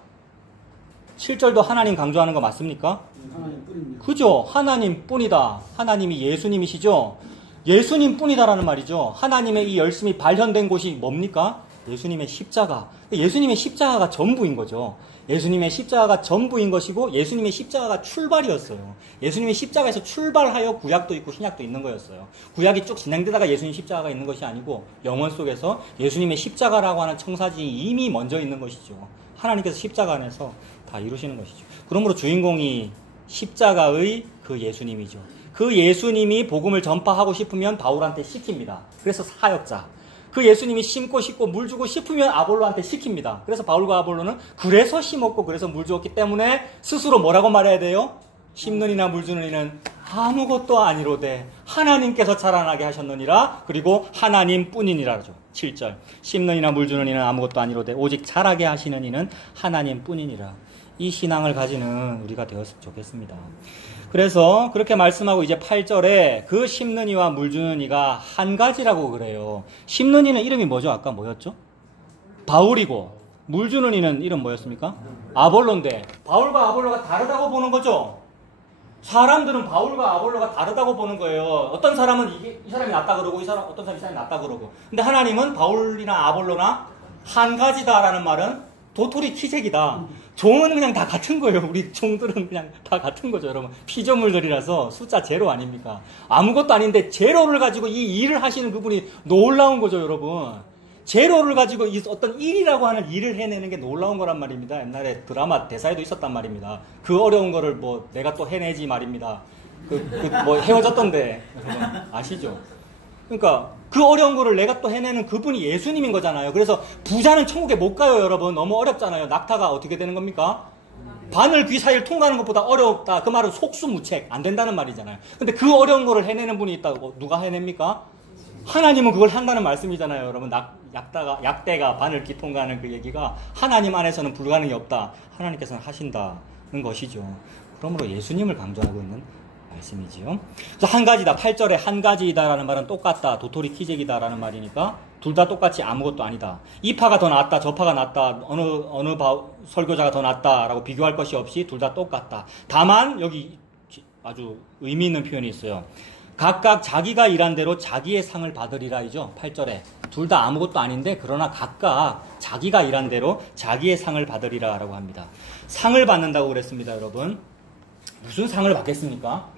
7절도 하나님 강조하는 거 맞습니까? 하나님뿐입니다. 그죠? 하나님뿐이다. 하나님이 예수님이시죠? 예수님뿐이다라는 말이죠. 하나님의 이 열심히 발현된 곳이 뭡니까? 예수님의 십자가. 예수님의 십자가가 전부인 거죠. 예수님의 십자가가 전부인 것이고 예수님의 십자가가 출발이었어요. 예수님의 십자가에서 출발하여 구약도 있고 신약도 있는 거였어요. 구약이 쭉 진행되다가 예수님 십자가가 있는 것이 아니고 영원 속에서 예수님의 십자가라고 하는 청사진이 이미 먼저 있는 것이죠. 하나님께서 십자가 안에서 다 이루시는 것이죠. 그러므로 주인공이 십자가의 그 예수님이죠. 그 예수님이 복음을 전파하고 싶으면 바울한테 시킵니다. 그래서 사역자. 그 예수님이 심고 싶고 물 주고 싶으면 아볼로한테 시킵니다. 그래서 바울과 아볼로는 그래서 심었고 그래서 물 주었기 때문에 스스로 뭐라고 말해야 돼요? 심는 이나 물 주는 이는 아무것도 아니로되 하나님께서 자라나게 하셨느니라. 그리고 하나님뿐이니라죠. 7절. 심는 이나 물 주는 이는 아무것도 아니로되 오직 자라게 하시는 이는 하나님뿐이니라. 이 신앙을 가지는 우리가 되었으면 좋겠습니다. 그래서 그렇게 말씀하고 이제 8절에 그 심는 이와 물 주는 이가 한 가지라고 그래요. 심는 이는 이름이 뭐죠? 아까 뭐였죠? 바울이고 물 주는 이는 이름 뭐였습니까? 아볼로인데 바울과 아볼로가 다르다고 보는 거죠. 사람들은 바울과 아볼로가 다르다고 보는 거예요. 어떤 사람은 이 사람이 낫다 그러고 어떤 사람이 낫다 그러고. 근데 하나님은 바울이나 아볼로나 한 가지다라는 말은 도토리 키재기다. 종은 그냥 다 같은 거예요. 우리 종들은 그냥 다 같은 거죠, 여러분. 피조물들이라서 숫자 제로 아닙니까? 아무것도 아닌데 제로를 가지고 이 일을 하시는 그분이 놀라운 거죠, 여러분. 제로를 가지고 어떤 일이라고 하는 일을 해내는 게 놀라운 거란 말입니다. 옛날에 드라마 대사에도 있었단 말입니다. 그 어려운 거를 뭐 내가 또 해내지 말입니다. 뭐 헤어졌던데, 여러분 아시죠? 그러니까 그 어려운 거를 내가 또 해내는 그분이 예수님인 거잖아요. 그래서 부자는 천국에 못 가요, 여러분. 너무 어렵잖아요. 낙타가 어떻게 되는 겁니까? 바늘 귀 사이를 통과하는 것보다 어렵다. 그 말은 속수무책. 안 된다는 말이잖아요. 근데 그 어려운 거를 해내는 분이 있다고 누가 해냅니까? 하나님은 그걸 한다는 말씀이잖아요, 여러분. 약대가 바늘귀 통과하는 그 얘기가 하나님 안에서는 불가능이 없다. 하나님께서는 하신다는 것이죠. 그러므로 예수님을 강조하고 있는 말씀이지요. 그래서 한 가지다. 8절에 한 가지이다라는 말은 똑같다. 도토리 키재기다라는 말이니까 둘 다 똑같이 아무것도 아니다. 이 파가 더 낫다. 저 파가 낫다. 어느 설교자가 더 낫다라고 비교할 것이 없이 둘 다 똑같다. 다만 여기 아주 의미 있는 표현이 있어요. 각각 자기가 일한 대로 자기의 상을 받으리라이죠. 8절에. 둘 다 아무것도 아닌데 그러나 각각 자기가 일한 대로 자기의 상을 받으리라라고 합니다. 상을 받는다고 그랬습니다, 여러분. 무슨 상을 받겠습니까?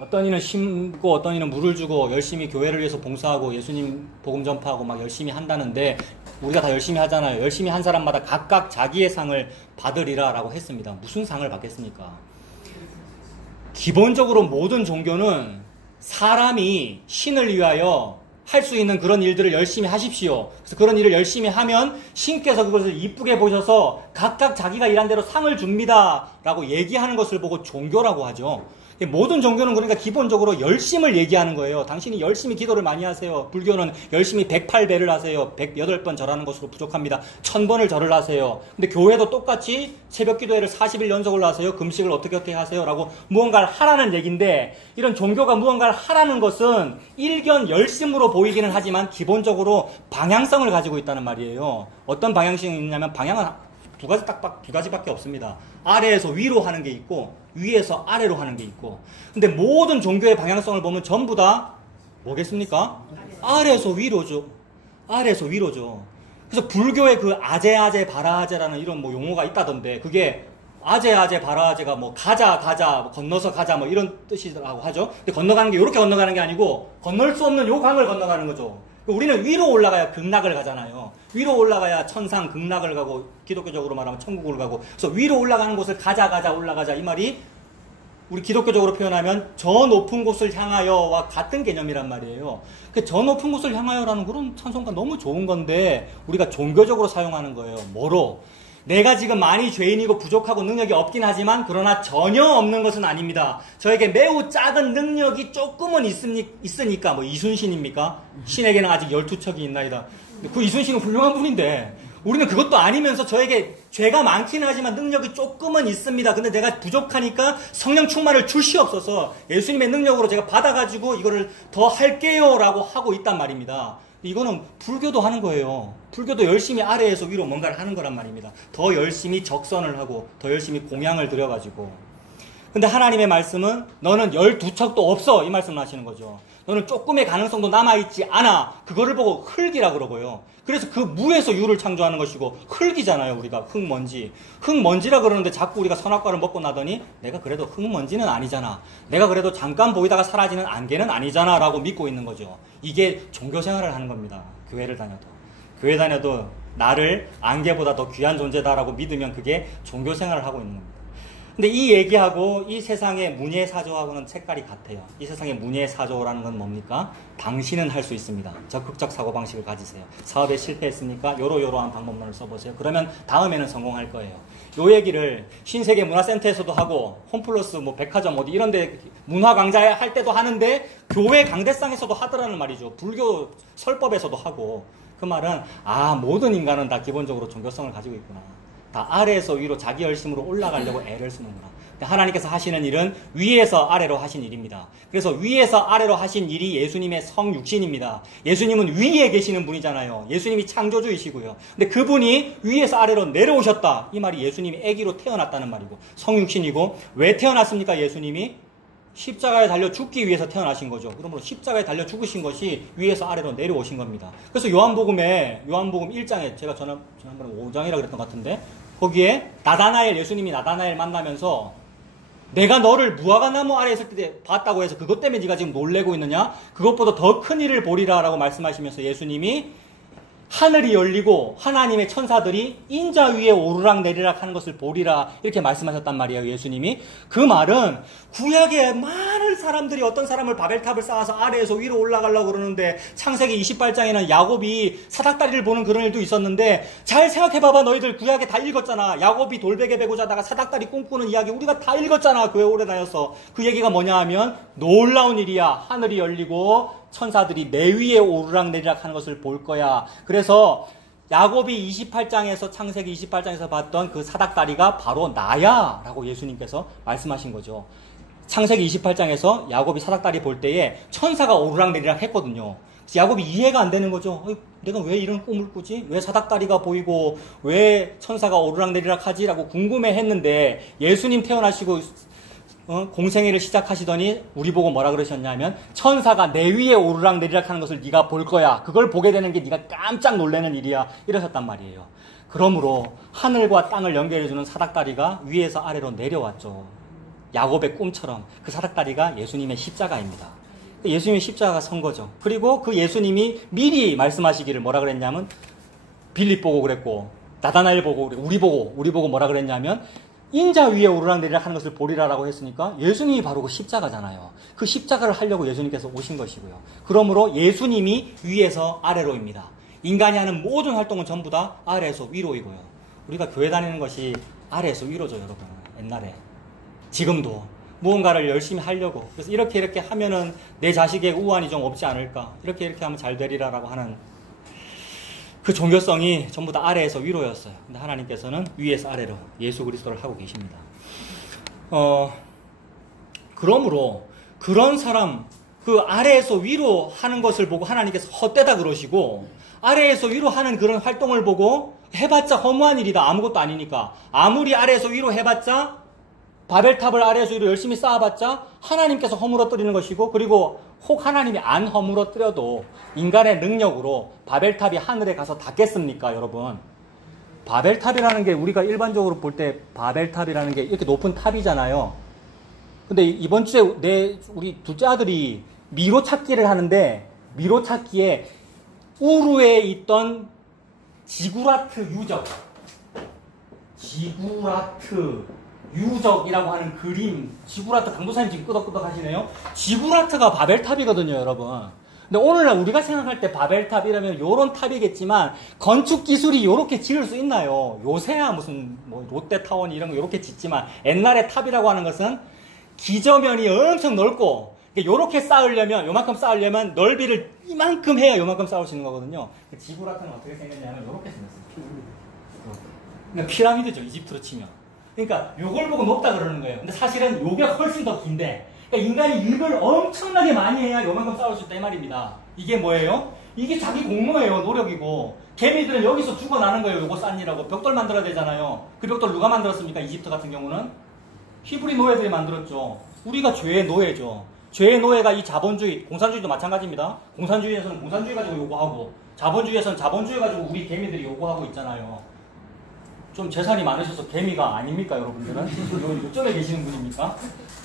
어떤 이는 심고 어떤 이는 물을 주고 열심히 교회를 위해서 봉사하고 예수님 복음 전파하고 막 열심히 한다는데 우리가 다 열심히 하잖아요. 열심히 한 사람마다 각각 자기의 상을 받으리라라고 했습니다. 무슨 상을 받겠습니까? 기본적으로 모든 종교는 사람이 신을 위하여 할 수 있는 그런 일들을 열심히 하십시오. 그래서 그런 일을 열심히 하면 신께서 그것을 이쁘게 보셔서 각각 자기가 일한 대로 상을 줍니다 라고 얘기하는 것을 보고 종교라고 하죠. 모든 종교는 그러니까 기본적으로 열심을 얘기하는 거예요. 당신이 열심히 기도를 많이 하세요. 불교는 열심히 108배를 하세요. 108번 절하는 것으로 부족합니다. 1000번을 절을 하세요. 근데 교회도 똑같이 새벽 기도회를 40일 연속을 하세요. 금식을 어떻게 하세요. 라고 무언가를 하라는 얘기인데 이런 종교가 무언가를 하라는 것은 일견 열심으로 보이기는 하지만 기본적으로 방향성을 가지고 있다는 말이에요. 어떤 방향성이 있냐면 방향은 두 가지밖에 없습니다. 아래에서 위로 하는 게 있고 위에서 아래로 하는 게 있고. 근데 모든 종교의 방향성을 보면 전부 다 뭐겠습니까? 아래에서 위로죠. 아래에서 위로죠. 그래서 불교의 그 아제 바라아제라는 이런 뭐 용어가 있다던데 그게 아제 바라아제가 뭐 가자 뭐 건너서 가자 뭐 이런 뜻이라고 하죠. 근데 건너가는 게 이렇게 건너가는 게 아니고 건널 수 없는 요 강을 건너가는 거죠. 우리는 위로 올라가야 극락을 가잖아요. 위로 올라가야 천상 극락을 가고 기독교적으로 말하면 천국을 가고. 그래서 위로 올라가는 곳을 가자 올라가자 이 말이 우리 기독교적으로 표현하면 저 높은 곳을 향하여와 같은 개념이란 말이에요. 저 높은 곳을 향하여라는 그런 찬송가 너무 좋은 건데 우리가 종교적으로 사용하는 거예요. 뭐로? 내가 지금 많이 죄인이고 부족하고 능력이 없긴 하지만 그러나 전혀 없는 것은 아닙니다. 저에게 매우 작은 능력이 조금은 있으니까 뭐 이순신입니까? 신에게는 아직 12척이 있나이다. 그 이순신은 훌륭한 분인데 우리는 그것도 아니면서 저에게 죄가 많기는 하지만 능력이 조금은 있습니다. 근데 내가 부족하니까 성령 충만을 주시옵소서 예수님의 능력으로 제가 받아가지고 이거를 더 할게요 라고 하고 있단 말입니다. 이거는 불교도 하는 거예요. 불교도 열심히 아래에서 위로 뭔가를 하는 거란 말입니다. 더 열심히 적선을 하고 더 열심히 공양을 들여가지고. 근데 하나님의 말씀은 너는 12척도 없어 이 말씀을 하시는 거죠. 너는 조금의 가능성도 남아있지 않아. 그거를 보고 흙이라 그러고요. 그래서 그 무에서 유를 창조하는 것이고 흙이잖아요. 우리가 흙먼지라 그러는데 자꾸 우리가 선악과를 먹고 나더니 내가 그래도 흙먼지는 아니잖아. 내가 그래도 잠깐 보이다가 사라지는 안개는 아니잖아 라고 믿고 있는 거죠. 이게 종교생활을 하는 겁니다. 교회 다녀도 나를 안개보다 더 귀한 존재다라고 믿으면 그게 종교생활을 하고 있는 겁니다. 근데 이 얘기하고 이 세상의 문예사조하고는 색깔이 같아요. 이 세상의 문예사조라는 건 뭡니까? 당신은 할 수 있습니다. 적극적 사고방식을 가지세요. 사업에 실패했으니까 요러한 방법론을 써보세요. 그러면 다음에는 성공할 거예요. 요 얘기를 신세계 문화센터에서도 하고 홈플러스 뭐 백화점 어디 이런 데 문화 강좌 할 때도 하는데 교회 강대상에서도 하더라는 말이죠. 불교 설법에서도 하고. 그 말은 모든 인간은 다 기본적으로 종교성을 가지고 있구나. 다 아래에서 위로 자기 열심으로 올라가려고 애를 쓰는구나. 하나님께서 하시는 일은 위에서 아래로 하신 일입니다. 그래서 위에서 아래로 하신 일이 예수님의 성육신입니다. 예수님은 위에 계시는 분이잖아요. 예수님이 창조주이시고요. 근데 그분이 위에서 아래로 내려오셨다. 이 말이 예수님이 아기로 태어났다는 말이고 성육신이고 왜 태어났습니까? 예수님이 십자가에 달려 죽기 위해서 태어나신 거죠. 그러므로 십자가에 달려 죽으신 것이 위에서 아래로 내려오신 겁니다. 그래서 요한복음 1장에 제가 지난번에 5장이라고 그랬던 것 같은데 거기에 예수님이 나다나엘 만나면서 내가 너를 무화과나무 아래에 있을 때 봤다고 해서 그것 때문에 네가 지금 놀래고 있느냐? 그것보다 더 큰 일을 보리라 라고 말씀하시면서 예수님이 하늘이 열리고 하나님의 천사들이 인자 위에 오르락 내리락 하는 것을 보리라 이렇게 말씀하셨단 말이에요. 예수님이. 그 말은 구약에 많은 사람들이 어떤 사람을 바벨탑을 쌓아서 아래에서 위로 올라가려고 그러는데 창세기 28장에는 야곱이 사닥다리를 보는 그런 일도 있었는데 잘 생각해봐봐. 너희들 구약에 다 읽었잖아. 야곱이 돌베개 베고 자다가 사닥다리 꿈꾸는 이야기 우리가 다 읽었잖아. 교회 오래 다녀서. 그 얘기가 뭐냐 하면 놀라운 일이야. 하늘이 열리고 천사들이 내 위에 오르락 내리락 하는 것을 볼 거야. 그래서 야곱이 28장에서 창세기 28장에서 봤던 그 사닥다리가 바로 나야 라고 예수님께서 말씀하신 거죠. 창세기 28장에서 야곱이 사닥다리 볼 때에 천사가 오르락 내리락 했거든요. 그래서 야곱이 이해가 안 되는 거죠. 내가 왜 이런 꿈을 꾸지? 왜 사닥다리가 보이고 왜 천사가 오르락 내리락 하지? 라고 궁금해 했는데 예수님 태어나시고 공생애를 시작하시더니 우리 보고 뭐라 그러셨냐면 천사가 내 위에 오르락 내리락 하는 것을 네가 볼 거야. 그걸 보게 되는 게 네가 깜짝 놀라는 일이야. 이러셨단 말이에요. 그러므로 하늘과 땅을 연결해주는 사닥다리가 위에서 아래로 내려왔죠. 야곱의 꿈처럼 그 사닥다리가 예수님의 십자가입니다. 예수님의 십자가가 선 거죠. 그리고 그 예수님이 미리 말씀하시기를 뭐라 그랬냐면 빌립 보고 그랬고 나다나엘 보고 우리 보고 뭐라 그랬냐면 인자 위에 오르락 내리락 하는 것을 보리라라고 했으니까 예수님이 바로 그 십자가잖아요. 그 십자가를 하려고 예수님께서 오신 것이고요. 그러므로 예수님이 위에서 아래로입니다. 인간이 하는 모든 활동은 전부 다 아래에서 위로이고요. 우리가 교회 다니는 것이 아래에서 위로죠, 여러분. 옛날에. 지금도 무언가를 열심히 하려고. 그래서 이렇게 하면은 내 자식의 우환이 좀 없지 않을까. 이렇게 하면 잘 되리라라고 하는 그 종교성이 전부 다 아래에서 위로였어요. 근데 하나님께서는 위에서 아래로 예수 그리스도를 하고 계십니다. 그러므로 그런 사람, 그 아래에서 위로 하는 것을 보고 하나님께서 헛되다 그러시고 아래에서 위로 하는 그런 활동을 보고 해봤자 허무한 일이다. 아무것도 아니니까. 아무리 아래에서 위로 해봤자 바벨탑을 아래에서 위로 열심히 쌓아봤자 하나님께서 허물어뜨리는 것이고 그리고 혹 하나님이 안 허물어뜨려도 인간의 능력으로 바벨탑이 하늘에 가서 닿겠습니까, 여러분? 바벨탑이라는 게 우리가 일반적으로 볼 때 바벨탑이라는 게 이렇게 높은 탑이잖아요. 근데 이번 주에 우리 둘째 아들이 미로 찾기를 하는데 미로 찾기에 우루에 있던 지구라트 유적이라고 하는 그림, 지구라트 강도사님 지금 끄덕끄덕 하시네요. 지구라트가 바벨탑이거든요, 여러분. 근데 오늘날 우리가 생각할 때 바벨탑 이라면 요런 탑이겠지만 건축 기술이 요렇게 지을 수 있나요? 요새야 무슨 뭐 롯데타운 이런 거 요렇게 짓지만 옛날에 탑이라고 하는 것은 기저면이 엄청 넓고 요렇게 쌓으려면 요만큼 쌓으려면 넓이를 이만큼 해야 요만큼 쌓을 수 있는 거거든요. 지구라트는 어떻게 생겼냐면 요렇게 생겼어요. 그러니까 피라미드죠, 이집트로 치면. 그러니까 요걸 보고 높다 그러는 거예요. 근데 사실은 요게 훨씬 더 긴데 그러니까 인간이 일을 엄청나게 많이 해야 요만큼 쌓을 수 있다 이 말입니다. 이게 뭐예요? 이게 자기 공로예요. 노력이고. 개미들은 여기서 죽어나는 거예요. 요거 쌓느라고. 벽돌 만들어야 되잖아요. 그 벽돌 누가 만들었습니까? 이집트 같은 경우는 히브리 노예들이 만들었죠. 우리가 죄의 노예죠. 죄의 노예가 이 자본주의, 공산주의도 마찬가지입니다. 공산주의에서는 공산주의 가지고 요구하고 자본주의에서는 자본주의 가지고 우리 개미들이 요구하고 있잖아요. 좀 재산이 많으셔서 개미가 아닙니까, 여러분들은? 요점에 계시는 분입니까?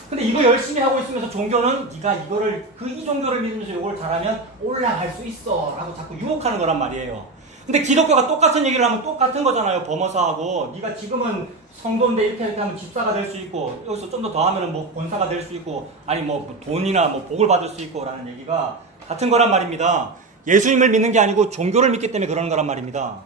근데 이거 열심히 하고 있으면서 종교는 네가 이 종교를 믿으면서 이걸 잘하면 올라갈 수 있어 라고 자꾸 유혹하는 거란 말이에요. 근데 기독교가 똑같은 얘기를 하면 똑같은 거잖아요. 범어사하고 네가 지금은 성도인데 이렇게 하면 집사가 될 수 있고 여기서 좀 더 하면 뭐 권사가 될 수 있고 아니 뭐 돈이나 뭐 복을 받을 수 있고 라는 얘기가 같은 거란 말입니다. 예수님을 믿는 게 아니고 종교를 믿기 때문에 그러는 거란 말입니다.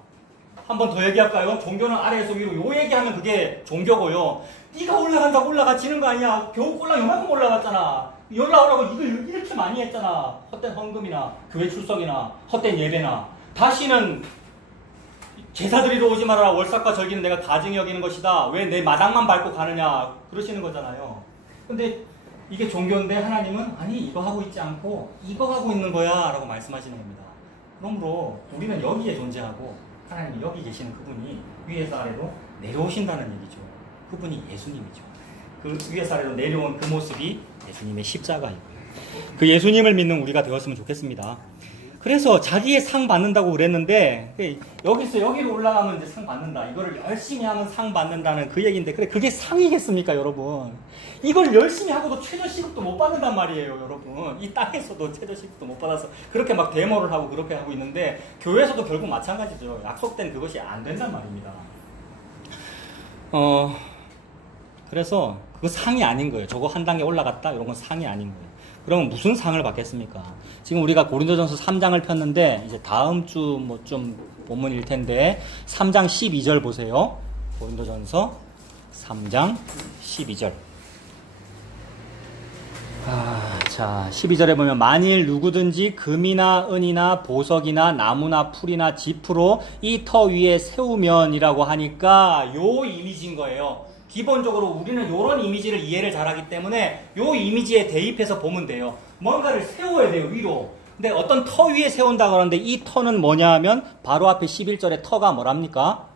한 번 더 얘기할까요? 종교는 아래에서 위로 요 얘기하면 그게 종교고요. 네가 올라간다고 올라가지는 거 아니야. 겨우 꼴랑 요만큼 올라갔잖아. 올라오라고 이걸 이렇게 많이 했잖아. 헛된 헌금이나 교회 출석이나 헛된 예배나 다시는 제사 드리러 오지 말아라. 월삭과 절기는 내가 가증히 여기는 것이다. 왜 내 마당만 밟고 가느냐. 그러시는 거잖아요. 근데 이게 종교인데 하나님은 아니 이거 하고 있지 않고 이거 하고 있는 거야 라고 말씀하시는 겁니다. 그러므로 우리는 여기에 존재하고 하나님이 여기 계시는 그분이 위에서 아래로 내려오신다는 얘기죠. 그분이 예수님이죠. 그 위에서 아래로 내려온 그 모습이 예수님의 십자가이고요. 그 예수님을 믿는 우리가 되었으면 좋겠습니다. 그래서 자기의 상 받는다고 그랬는데, 여기서 여기로 올라가면 이제 상 받는다. 이거를 열심히 하면 상 받는다는 그 얘기인데, 그래, 그게 상이겠습니까, 여러분? 이걸 열심히 하고도 최저시급도 못 받는단 말이에요, 여러분. 이 땅에서도 최저시급도 못 받아서 그렇게 막 데모를 하고 그렇게 하고 있는데, 교회에서도 결국 마찬가지죠. 약속된 그것이 안 된단 말입니다. 그래서 그거 상이 아닌 거예요. 저거 한 단계 올라갔다? 이런 건 상이 아닌 거예요. 그러면 무슨 상을 받겠습니까? 지금 우리가 고린도전서 3장을 폈는데 이제 다음 주 뭐 좀 본문일 텐데 3장 12절 보세요. 고린도전서 3장 12절. 자, 12절에 보면 만일 누구든지 금이나 은이나 보석이나 나무나 풀이나 지프로 이 터 위에 세우면이라고 하니까 요 이미지인 거예요. 기본적으로 우리는 이런 이미지를 이해를 잘하기 때문에 이 이미지에 대입해서 보면 돼요. 뭔가를 세워야 돼요, 위로. 근데 어떤 터 위에 세운다고 하는데 이 터는 뭐냐 하면 바로 앞에 11절의 터가 뭐랍니까?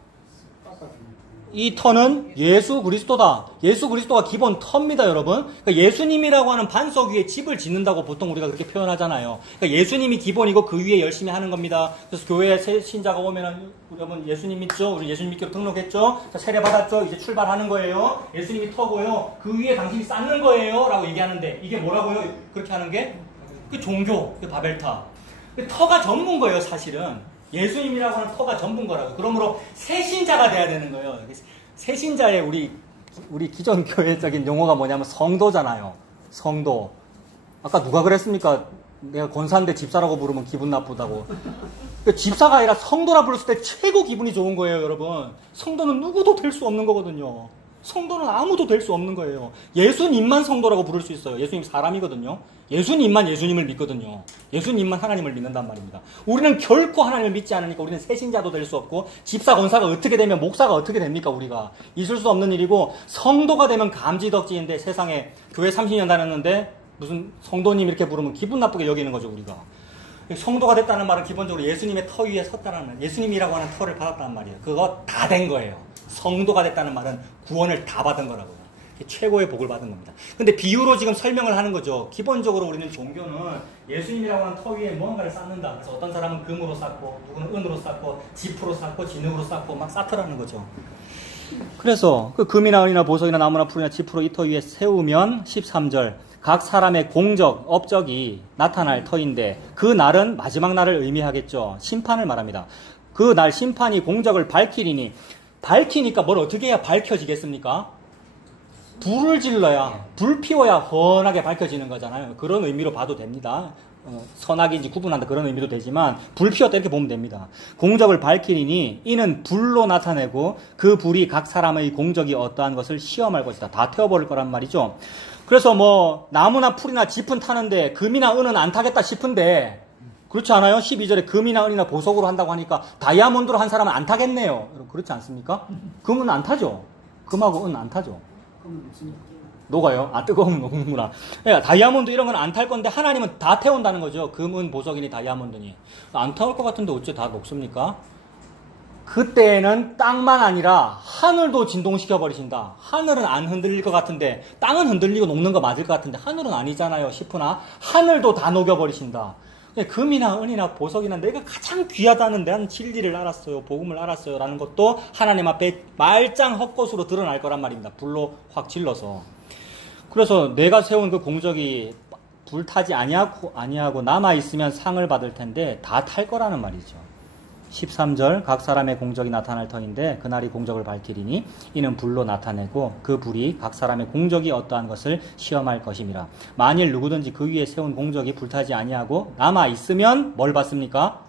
이 터는 예수 그리스도다. 예수 그리스도가 기본 터입니다, 여러분. 그러니까 예수님이라고 하는 반석 위에 집을 짓는다고 보통 우리가 그렇게 표현하잖아요. 그러니까 예수님이 기본이고 그 위에 열심히 하는 겁니다. 그래서 교회에 새 신자가 오면은 여러분 예수님 믿죠? 우리 예수님 믿기로 등록했죠? 자, 세례 받았죠? 이제 출발하는 거예요. 예수님이 터고요. 그 위에 당신이 쌓는 거예요. 라고 얘기하는데 이게 뭐라고요? 그렇게 하는 게? 그 종교, 그 바벨탑. 그 터가 전부인 거예요, 사실은. 예수님이라고 하는 터가 전부인 거라고. 그러므로 새신자가 돼야 되는 거예요. 새신자의 우리 기존 교회적인 용어가 뭐냐면 성도잖아요. 성도. 아까 누가 그랬습니까? 내가 권사인데 집사라고 부르면 기분 나쁘다고. 그러니까 집사가 아니라 성도라 불렀을 때 최고 기분이 좋은 거예요, 여러분. 성도는 누구도 될 수 없는 거거든요. 성도는 아무도 될 수 없는 거예요. 예수님만 성도라고 부를 수 있어요. 예수님 사람이거든요. 예수님만 예수님을 믿거든요. 예수님만 하나님을 믿는단 말입니다. 우리는 결코 하나님을 믿지 않으니까 우리는 새신자도 될 수 없고 집사, 권사가 어떻게 되면 목사가 어떻게 됩니까, 우리가. 있을 수 없는 일이고 성도가 되면 감지덕지인데 세상에 교회 30년 다녔는데 무슨 성도님 이렇게 부르면 기분 나쁘게 여기는 거죠, 우리가. 성도가 됐다는 말은 기본적으로 예수님의 터 위에 섰다는 말, 예수님이라고 하는 터를 받았다는 말이에요. 그거 다 된 거예요. 성도가 됐다는 말은 구원을 다 받은 거라고요. 최고의 복을 받은 겁니다. 근데 비유로 지금 설명을 하는 거죠. 기본적으로 우리는 종교는 예수님이라고 하는 터 위에 무언가를 쌓는다. 그래서 어떤 사람은 금으로 쌓고, 누구는 은으로 쌓고, 지프로 쌓고, 진흙으로 쌓고 막 쌓더라는 거죠. 그래서 그 금이나 은이나 보석이나 나무나 풀이나 지프로 이 터 위에 세우면 13절 각 사람의 공적, 업적이 나타날 터인데 그 날은 마지막 날을 의미하겠죠. 심판을 말합니다. 그 날 심판이 공적을 밝히리니 밝히니까 뭘 어떻게 해야 밝혀지겠습니까? 불을 질러야, 불 피워야 훤하게 밝혀지는 거잖아요. 그런 의미로 봐도 됩니다. 선악인지 구분한다 그런 의미도 되지만 불 피웠다 이렇게 보면 됩니다. 공적을 밝히리니 이는 불로 나타내고 그 불이 각 사람의 공적이 어떠한 것을 시험할 것이다. 다 태워버릴 거란 말이죠. 그래서 뭐 나무나 풀이나 짚은 타는데 금이나 은은 안 타겠다 싶은데 그렇지 않아요? 12절에 금이나 은이나 보석으로 한다고 하니까 다이아몬드로 한 사람은 안 타겠네요. 그렇지 않습니까? 금은 안 타죠. 금하고 은 안 타죠. 녹아요? 아, 뜨거우면 녹는구나. 그러니까 다이아몬드 이런 건 안 탈 건데 하나님은 다 태운다는 거죠. 금은 보석이니 다이아몬드니. 안 타올 것 같은데 어째 다 녹습니까? 그때는 땅만 아니라 하늘도 진동시켜 버리신다. 하늘은 안 흔들릴 것 같은데 땅은 흔들리고 녹는 거 맞을 것 같은데 하늘은 아니잖아요. 싶으나 하늘도 다 녹여버리신다. 금이나 은이나 보석이나 내가 가장 귀하다는 난 진리를 알았어요. 복음을 알았어요. 라는 것도 하나님 앞에 말짱 헛것으로 드러날 거란 말입니다. 불로 확 질러서. 그래서 내가 세운 그 공적이 불타지 아니하고 남아있으면 상을 받을 텐데 다 탈 거라는 말이죠. 13절 각 사람의 공적이 나타날 터인데 그날이 공적을 밝히리니 이는 불로 나타내고 그 불이 각 사람의 공적이 어떠한 것을 시험할 것임이라. 만일 누구든지 그 위에 세운 공적이 불타지 아니하고 남아있으면 뭘 받습니까?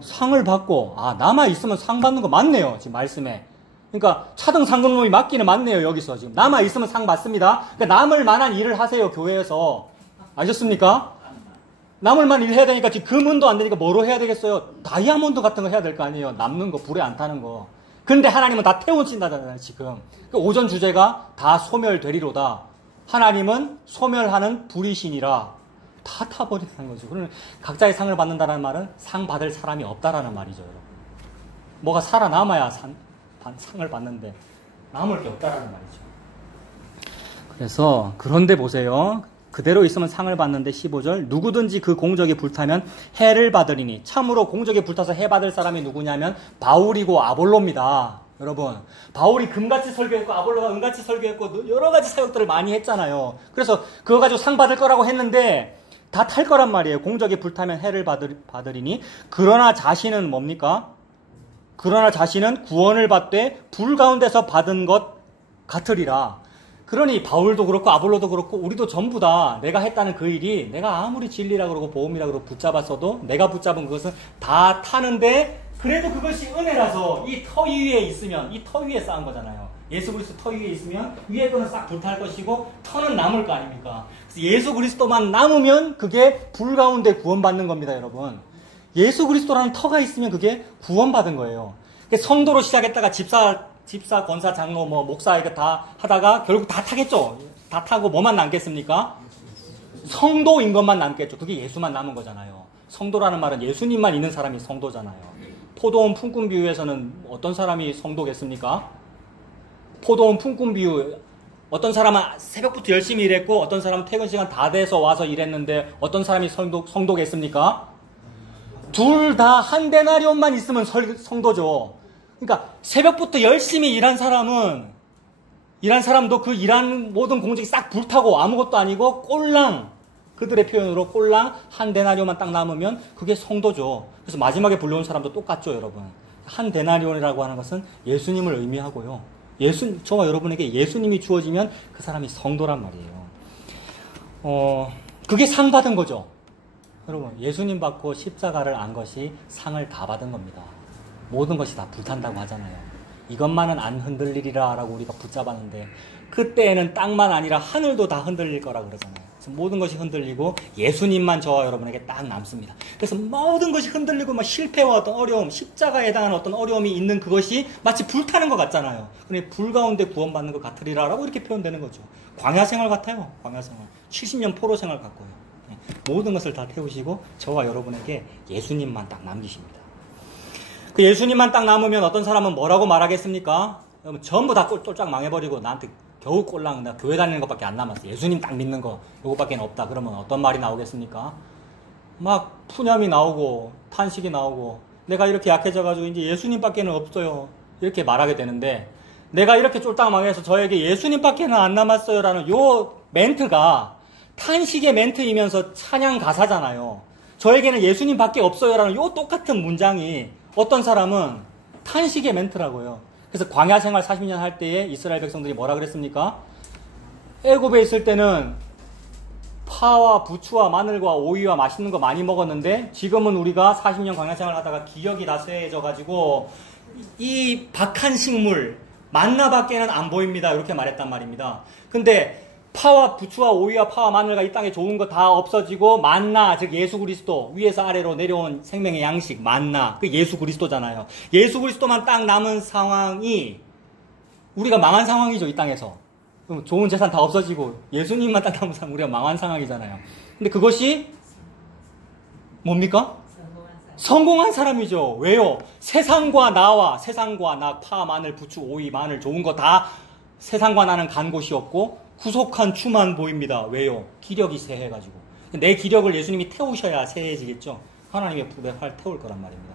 상을 받고. 아, 남아있으면 상 받는 거 맞네요, 지금 말씀에. 그러니까 차등 상금놈이 맞기는 맞네요. 여기서 지금 남아있으면 상 받습니다. 그러니까 남을 만한 일을 하세요, 교회에서. 아셨습니까? 남을 만 일해야 되니까 지금 금은도 안 되니까 뭐로 해야 되겠어요? 다이아몬드 같은 거 해야 될 거 아니에요. 남는 거, 불에 안 타는 거. 근데 하나님은 다 태우신다잖아요, 지금. 그러니까 오전 주제가 다 소멸되리로다. 하나님은 소멸하는 불이시니라. 다 타버린다는 거죠. 그러면 각자의 상을 받는다는 말은 상 받을 사람이 없다라는 말이죠, 여러분. 뭐가 살아남아야 상을 받는데 남을 게 없다라는 말이죠. 그래서 그런데 보세요. 그대로 있으면 상을 받는데 15절 누구든지 그 공적에 불타면 해를 받으리니 참으로 공적에 불타서 해 받을 사람이 누구냐면 바울이고 아볼로입니다. 여러분 바울이 금같이 설교했고 아볼로가 은같이 설교했고 여러 가지 사역들을 많이 했잖아요. 그래서 그거 가지고 상 받을 거라고 했는데 다 탈 거란 말이에요. 공적에 불타면 해를 받으리니 그러나 자신은 뭡니까? 그러나 자신은 구원을 받되 불 가운데서 받은 것 같으리라. 그러니 바울도 그렇고 아볼로도 그렇고 우리도 전부 다 내가 했다는 그 일이 내가 아무리 진리라 그러고 보험이라 그러고 붙잡았어도 내가 붙잡은 그것은 다 타는데 그래도 그것이 은혜라서 이 터 위에 있으면 이 터 위에 쌓은 거잖아요. 예수 그리스도 터 위에 있으면 위에 거는 싹 불탈 것이고 터는 남을 거 아닙니까? 그래서 예수 그리스도만 남으면 그게 불 가운데 구원받는 겁니다, 여러분. 예수 그리스도라는 터가 있으면 그게 구원받은 거예요. 성도로 시작했다가 집사, 권사, 장로, 목사 이거 다 하다가 결국 다 타겠죠. 다 타고 뭐만 남겠습니까? 성도인 것만 남겠죠. 그게 예수만 남은 거잖아요. 성도라는 말은 예수님만 있는 사람이 성도잖아요. 포도원 품꾼 비유에서는 어떤 사람이 성도겠습니까? 포도원 품꾼 비유 어떤 사람은 새벽부터 열심히 일했고 어떤 사람은 퇴근 시간 다 돼서 와서 일했는데 어떤 사람이 성도겠습니까? 둘 다 한 데나리온만 있으면 성도죠. 그러니까 새벽부터 열심히 일한 사람도 그 일한 모든 공적이 싹 불타고 아무것도 아니고 꼴랑 그들의 표현으로 꼴랑 한 데나리온만 딱 남으면 그게 성도죠. 그래서 마지막에 불려온 사람도 똑같죠, 여러분. 한 데나리온이라고 하는 것은 예수님을 의미하고요. 저와 여러분에게 예수님이 주어지면 그 사람이 성도란 말이에요. 그게 상 받은 거죠. 여러분, 예수님 받고 십자가를 안 것이 상을 다 받은 겁니다. 모든 것이 다 불탄다고 하잖아요. 이것만은 안 흔들리리라 라고 우리가 붙잡았는데 그때에는 땅만 아니라 하늘도 다 흔들릴 거라 그러잖아요. 그래서 모든 것이 흔들리고 예수님만 저와 여러분에게 딱 남습니다. 그래서 모든 것이 흔들리고 막 실패와 어떤 어려움, 십자가에 해당하는 어떤 어려움이 있는 그것이 마치 불타는 것 같잖아요. 그런데 불 가운데 구원받는 것 같으리라 라고 이렇게 표현되는 거죠. 광야 생활 같아요. 광야 생활. 70년 포로 생활 같고요. 모든 것을 다 태우시고 저와 여러분에게 예수님만 딱 남기십니다. 그 예수님만 딱 남으면 어떤 사람은 뭐라고 말하겠습니까? 전부 다 쫄짝 망해버리고 나한테 겨우 꼴랑 나 교회 다니는 것밖에 안 남았어. 예수님 딱 믿는 거 요거밖에 없다. 그러면 어떤 말이 나오겠습니까? 막 푸념이 나오고 탄식이 나오고 내가 이렇게 약해져가지고 이제 예수님밖에는 없어요. 이렇게 말하게 되는데 내가 이렇게 쫄딱 망해서 저에게 예수님밖에는 안 남았어요 라는 요 멘트가 탄식의 멘트이면서 찬양 가사잖아요. 저에게는 예수님밖에 없어요 라는 요 똑같은 문장이 어떤 사람은 탄식의 멘트라고요. 그래서 광야 생활 40년 할 때에 이스라엘 백성들이 뭐라 그랬습니까? 애굽에 있을 때는 파와 부추와 마늘과 오이와 맛있는 거 많이 먹었는데 지금은 우리가 40년 광야 생활 하다가 기억이 다 쇠해져가지고 이 박한 식물 만나밖에는 안 보입니다. 이렇게 말했단 말입니다. 근데 파와 부추와 오이와 파와 마늘과 이 땅에 좋은 거 다 없어지고 만나, 즉 예수 그리스도 위에서 아래로 내려온 생명의 양식 만나, 그 예수 그리스도잖아요. 예수 그리스도만 딱 남은 상황이 우리가 망한 상황이죠. 이 땅에서. 그럼 좋은 재산 다 없어지고 예수님만 딱 남은 상황, 우리가 망한 상황이잖아요. 근데 그것이 뭡니까? 성공한 사람이죠. 왜요? 세상과 나, 파, 마늘, 부추, 오이, 마늘 좋은 거 다 세상과 나는 간 곳이 없고 구속한 주만 보입니다. 왜요? 기력이 쇠해가지고. 내 기력을 예수님이 태우셔야 쇠해지겠죠. 하나님의 불에 활 태울 거란 말입니다.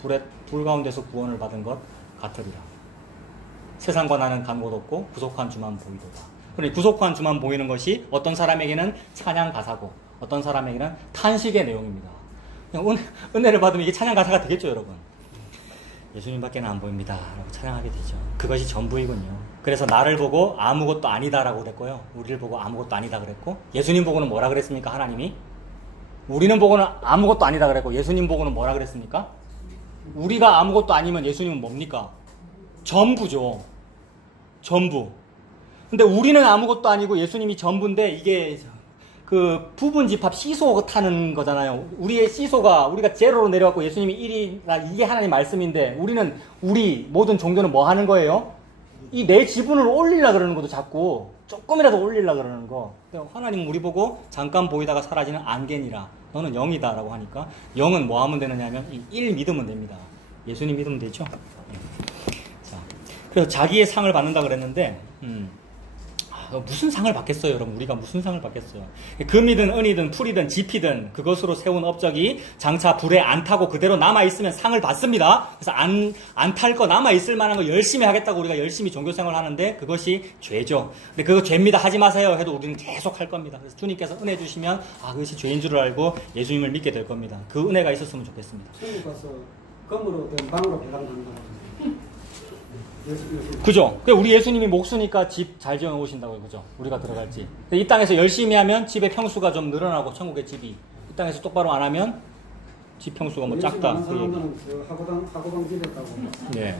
그래서 불 가운데서 구원을 받은 것 같으리라. 세상과 나는 간 곳 없고 구속한 주만 보이도다. 그러니 구속한 주만 보이는 것이 어떤 사람에게는 찬양 가사고 어떤 사람에게는 탄식의 내용입니다. 그냥 은혜를 받으면 이게 찬양 가사가 되겠죠, 여러분. 예수님밖에는 안 보입니다 라고 찬양하게 되죠. 그것이 전부이군요. 그래서 나를 보고 아무것도 아니다라고 그랬고요. 우리를 보고 아무것도 아니다 그랬고 예수님 보고는 뭐라 그랬습니까? 하나님이? 우리는 보고는 아무것도 아니다 그랬고 예수님 보고는 뭐라 그랬습니까? 우리가 아무것도 아니면 예수님은 뭡니까? 전부죠. 전부. 근데 우리는 아무것도 아니고 예수님이 전부인데 이게 그 부분집합 시소 타는 거잖아요. 우리의 시소가 우리가 제로로 내려왔고 예수님이 1이라 이게 하나님 말씀인데 우리 모든 종교는 뭐 하는 거예요? 이 내 지분을 올리려고 그러는 것도 자꾸 조금이라도 올리려고 그러는 거. 하나님 우리 보고 잠깐 보이다가 사라지는 안개니라. 너는 0이다 라고 하니까 0은 뭐 하면 되느냐 하면 1 믿으면 됩니다. 예수님 믿으면 되죠. 자, 그래서 자기의 상을 받는다 그랬는데 무슨 상을 받겠어요, 여러분? 우리가 무슨 상을 받겠어요? 금이든 은이든 풀이든 지피든 그것으로 세운 업적이 장차 불에 안 타고 그대로 남아있으면 상을 받습니다. 그래서 안 탈 거 남아있을 만한 거 열심히 하겠다고 우리가 열심히 종교생활을 하는데 그것이 죄죠. 근데 그거 죄입니다. 하지 마세요 해도 우리는 계속 할 겁니다. 그래서 주님께서 은혜 주시면 그것이 죄인 줄 알고 예수님을 믿게 될 겁니다. 그 은혜가 있었으면 좋겠습니다. 천국 가서 검으로 된 방으로 배당된다. 그죠? 우리 예수님이 목수니까 집 잘 지어 놓으신다고요. 그죠? 우리가 들어갈지. 이 땅에서 열심히 하면 집의 평수가 좀 늘어나고 천국의 집이. 이 땅에서 똑바로 안 하면 집 평수가 뭐 작다. 그 얘기. 하고방 집이었다고. 네.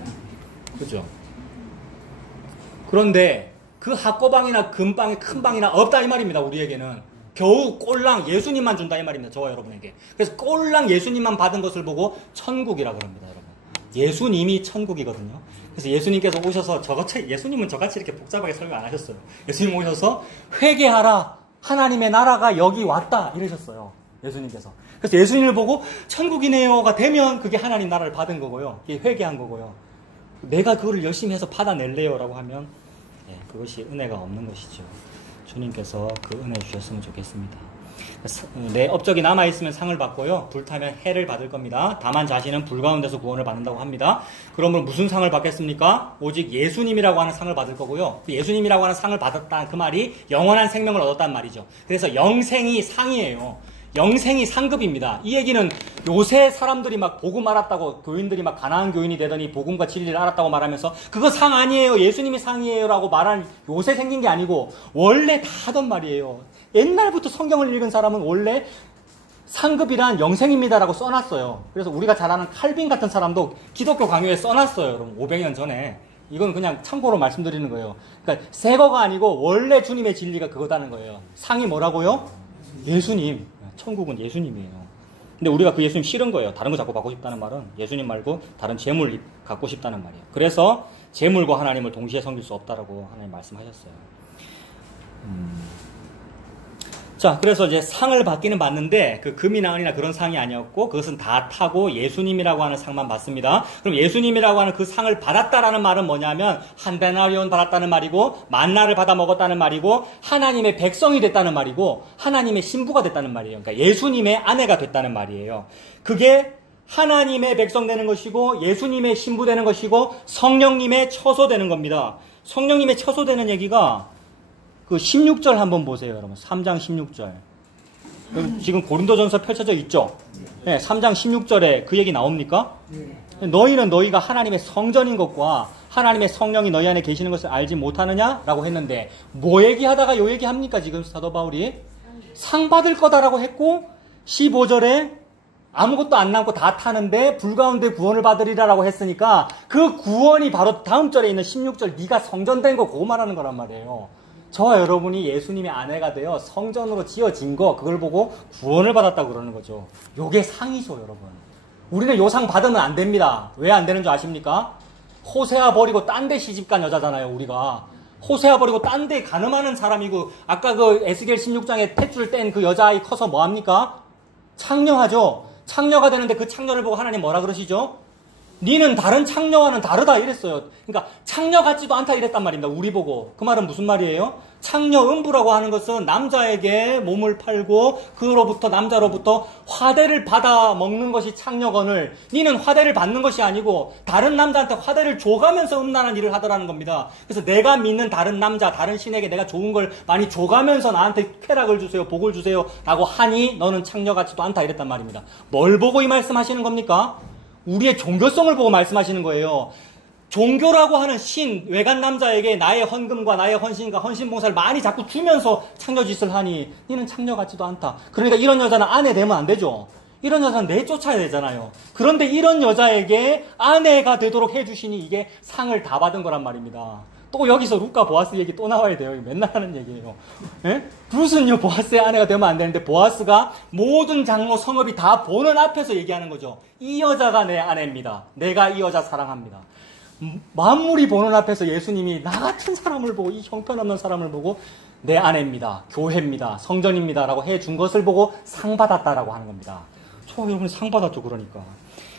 그죠? 그런데 그 학고방이나 금방이 큰 방이나 없다 이 말입니다. 우리에게는. 겨우 꼴랑 예수님만 준다 이 말입니다. 저와 여러분에게. 그래서 꼴랑 예수님만 받은 것을 보고 천국이라고 합니다. 여러분. 예수님이 천국이거든요. 그래서 예수님께서 오셔서 예수님은 저같이 이렇게 복잡하게 설명 안 하셨어요. 예수님 오셔서 회개하라. 하나님의 나라가 여기 왔다. 이러셨어요. 예수님께서. 그래서 예수님을 보고 천국이네요가 되면 그게 하나님 나라를 받은 거고요. 그게 회개한 거고요. 내가 그거를 열심히 해서 받아낼래요 라고 하면 그것이 은혜가 없는 것이죠. 주님께서 그 은혜 주셨으면 좋겠습니다. 내 업적이 남아있으면 상을 받고요. 불타면 해를 받을 겁니다. 다만 자신은 불 가운데서 구원을 받는다고 합니다. 그러면 무슨 상을 받겠습니까? 오직 예수님이라고 하는 상을 받을 거고요. 예수님이라고 하는 상을 받았다는 그 말이 영원한 생명을 얻었다는 말이죠. 그래서 영생이 상이에요. 영생이 상급입니다. 이 얘기는 요새 사람들이 막 복음 알았다고 교인들이 막 가난한 교인이 되더니 복음과 진리를 알았다고 말하면서 그거 상 아니에요. 예수님이 상이에요. 라고 말한 요새 생긴 게 아니고 원래 다 하던 말이에요. 옛날부터 성경을 읽은 사람은 원래 상급이란 영생입니다라고 써놨어요. 그래서 우리가 잘 아는 칼빈 같은 사람도 기독교 강요에 써놨어요. 여러분 500년 전에. 이건 그냥 참고로 말씀드리는 거예요. 그러니까 새 거가 아니고 원래 주님의 진리가 그거다는 거예요. 상이 뭐라고요? 예수님. 천국은 예수님이에요. 근데 우리가 그 예수님 싫은 거예요. 다른 거 자꾸 받고 싶다는 말은 예수님 말고 다른 재물 갖고 싶다는 말이에요. 그래서 재물과 하나님을 동시에 섬길 수 없다라고 하나님 말씀하셨어요. 자, 그래서 이제 상을 받기는 받는데 그 금이나 은이나 그런 상이 아니었고 그것은 다 타고 예수님이라고 하는 상만 받습니다. 그럼 예수님이라고 하는 그 상을 받았다라는 말은 뭐냐면 한 데나리온 받았다는 말이고 만나를 받아 먹었다는 말이고 하나님의 백성이 됐다는 말이고 하나님의 신부가 됐다는 말이에요. 그러니까 예수님의 아내가 됐다는 말이에요. 그게 하나님의 백성 되는 것이고 예수님의 신부 되는 것이고 성령님의 처소 되는 겁니다. 성령님의 처소 되는 얘기가 그 16절 한번 보세요, 여러분. 3장 16절. 지금 고린도전서 펼쳐져 있죠? 네, 3장 16절에 그 얘기 나옵니까? 너희는 너희가 하나님의 성전인 것과 하나님의 성령이 너희 안에 계시는 것을 알지 못하느냐라고 했는데 뭐 얘기하다가 요 얘기합니까? 지금 사도 바울이 상 받을 거다라고 했고 15절에 아무것도 안 남고 다 타는데 불 가운데 구원을 받으리라라고 했으니까 그 구원이 바로 다음 절에 있는 16절 네가 성전된 거 그거 말하는 거란 말이에요. 저와 여러분이 예수님의 아내가 되어 성전으로 지어진 거 그걸 보고 구원을 받았다고 그러는 거죠. 요게 상이죠, 여러분. 우리는 요 상 받으면 안 됩니다. 왜 안 되는 줄 아십니까? 호세아 버리고 딴 데 시집간 여자잖아요, 우리가. 호세아 버리고 딴 데 가늠하는 사람이고 아까 그 에스겔 16장에 탯줄 뗀 그 여자아이 커서 뭐합니까? 창녀하죠. 창녀가 되는데 그 창녀를 보고 하나님 뭐라 그러시죠? 니는 다른 창녀와는 다르다 이랬어요. 그러니까 창녀 같지도 않다 이랬단 말입니다. 우리 보고. 그 말은 무슨 말이에요? 창녀 음부라고 하는 것은 남자에게 몸을 팔고 그로부터 남자로부터 화대를 받아 먹는 것이 창녀건을 니는 화대를 받는 것이 아니고 다른 남자한테 화대를 줘가면서 음란한 일을 하더라는 겁니다. 그래서 내가 믿는 다른 남자, 다른 신에게 내가 좋은 걸 많이 줘가면서 나한테 쾌락을 주세요, 복을 주세요 라고 하니 너는 창녀 같지도 않다 이랬단 말입니다. 뭘 보고 이 말씀하시는 겁니까? 우리의 종교성을 보고 말씀하시는 거예요. 종교라고 하는 신, 외간 남자에게 나의 헌금과 나의 헌신과 헌신봉사를 많이 자꾸 주면서 창녀짓을 하니 니는 창녀 같지도 않다. 그러니까 이런 여자는 아내 되면 안 되죠. 이런 여자는 내쫓아야 되잖아요. 그런데 이런 여자에게 아내가 되도록 해주시니 이게 상을 다 받은 거란 말입니다. 또 여기서 루카 보아스 얘기 또 나와야 돼요. 맨날 하는 얘기예요. 예? 룻은요 보아스의 아내가 되면 안 되는데 보아스가 모든 장로 성읍이 다 보는 앞에서 얘기하는 거죠. 이 여자가 내 아내입니다. 내가 이 여자 사랑합니다. 만물이 보는 앞에서 예수님이 나 같은 사람을 보고 이 형편없는 사람을 보고 내 아내입니다. 교회입니다. 성전입니다. 라고 해준 것을 보고 상 받았다라고 하는 겁니다. 저 여러분이 상 받았죠. 그러니까.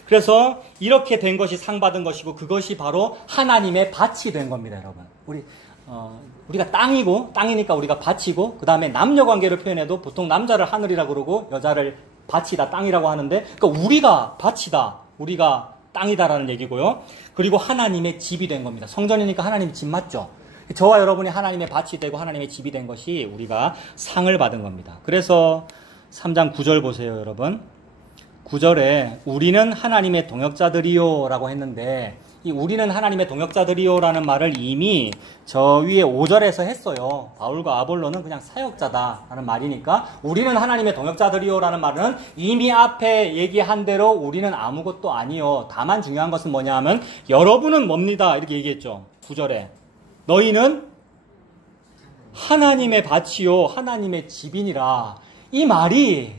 그래서 이렇게 된 것이 상 받은 것이고 그것이 바로 하나님의 밭이 된 겁니다. 여러분. 우리 우리가 땅이니까 우리가 밭이고, 그 다음에 남녀 관계를 표현해도 보통 남자를 하늘이라고 그러고 여자를 밭이다, 땅이라고 하는데, 그러니까 우리가 밭이다, 우리가 땅이다라는 얘기고요. 그리고 하나님의 집이 된 겁니다. 성전이니까 하나님의 집 맞죠? 저와 여러분이 하나님의 밭이 되고 하나님의 집이 된 것이 우리가 상을 받은 겁니다. 그래서 3장 9절 보세요, 여러분. 9절에 우리는 하나님의 동역자들이요 라고 했는데, 이 우리는 하나님의 동역자들이요라는 말을 이미 저 위에 5절에서 했어요. 바울과 아볼로는 그냥 사역자다라는 말이니까 우리는 하나님의 동역자들이요라는 말은 이미 앞에 얘기한 대로 우리는 아무것도 아니요. 다만 중요한 것은 뭐냐 하면 여러분은 뭡니다. 이렇게 얘기했죠. 9절에. 너희는 하나님의 밭이요 하나님의 집이니라. 이 말이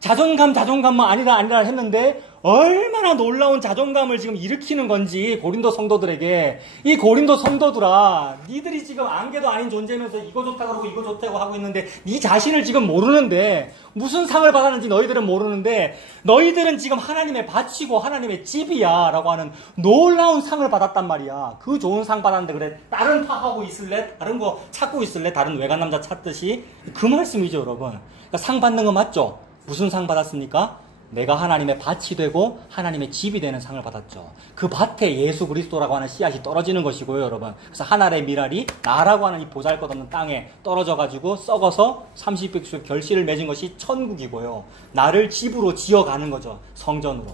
자존감만 아니라 했는데 얼마나 놀라운 자존감을 지금 일으키는 건지 고린도 성도들에게. 이 고린도 성도들아, 니들이 지금 안개도 아닌 존재면서 이거 좋다고 하고 이거 좋다고 하고 있는데 니 자신을 지금 모르는데, 무슨 상을 받았는지 너희들은 모르는데 너희들은 지금 하나님의 밭이고 하나님의 집이야 라고 하는 놀라운 상을 받았단 말이야. 그 좋은 상 받았는데 그래 다른 파하고 있을래? 다른 거 찾고 있을래? 다른 외간 남자 찾듯이. 그 말씀이죠, 여러분. 그러니까 상 받는 거 맞죠? 무슨 상 받았습니까? 내가 하나님의 밭이 되고 하나님의 집이 되는 상을 받았죠. 그 밭에 예수 그리스도라고 하는 씨앗이 떨어지는 것이고요, 여러분. 그래서 하늘의 미랄이 나라고 하는 이 보잘것없는 땅에 떨어져가지고 썩어서 30백수의 결실을 맺은 것이 천국이고요. 나를 집으로 지어가는 거죠, 성전으로.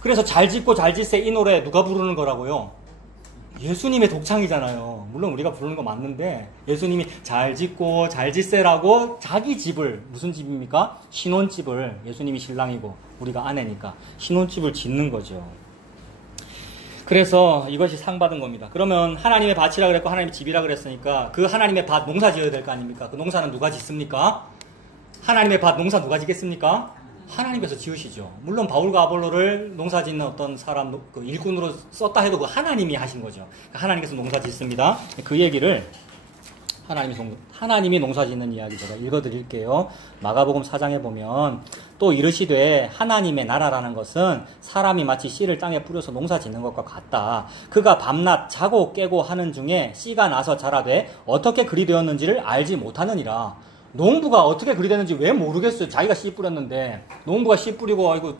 그래서 잘 짓고 잘 짓세 이 노래 누가 부르는 거라고요? 예수님의 독창이잖아요. 물론 우리가 부르는 거 맞는데 예수님이 잘 짓고 잘 짓세라고 자기 집을, 무슨 집입니까? 신혼집을, 예수님이 신랑이고 우리가 아내니까 신혼집을 짓는 거죠. 그래서 이것이 상 받은 겁니다. 그러면 하나님의 밭이라 그랬고 하나님의 집이라 그랬으니까 그 하나님의 밭 농사 지어야 될 거 아닙니까? 그 농사는 누가 짓습니까? 하나님의 밭 농사 누가 짓겠습니까? 하나님께서 지으시죠. 물론 바울과 아볼로를 농사 짓는 어떤 사람, 그 일꾼으로 썼다 해도 그 하나님이 하신 거죠. 하나님께서 농사 짓습니다. 그 얘기를 하나님이 농사 짓는 이야기 제가 읽어드릴게요. 마가복음 4장에 보면 또 이르시되 하나님의 나라라는 것은 사람이 마치 씨를 땅에 뿌려서 농사 짓는 것과 같다. 그가 밤낮 자고 깨고 하는 중에 씨가 나서 자라되 어떻게 그리 되었는지를 알지 못하느니라. 농부가 어떻게 그리 되는지 왜 모르겠어요. 자기가 씨 뿌렸는데. 농부가 씨 뿌리고 아이고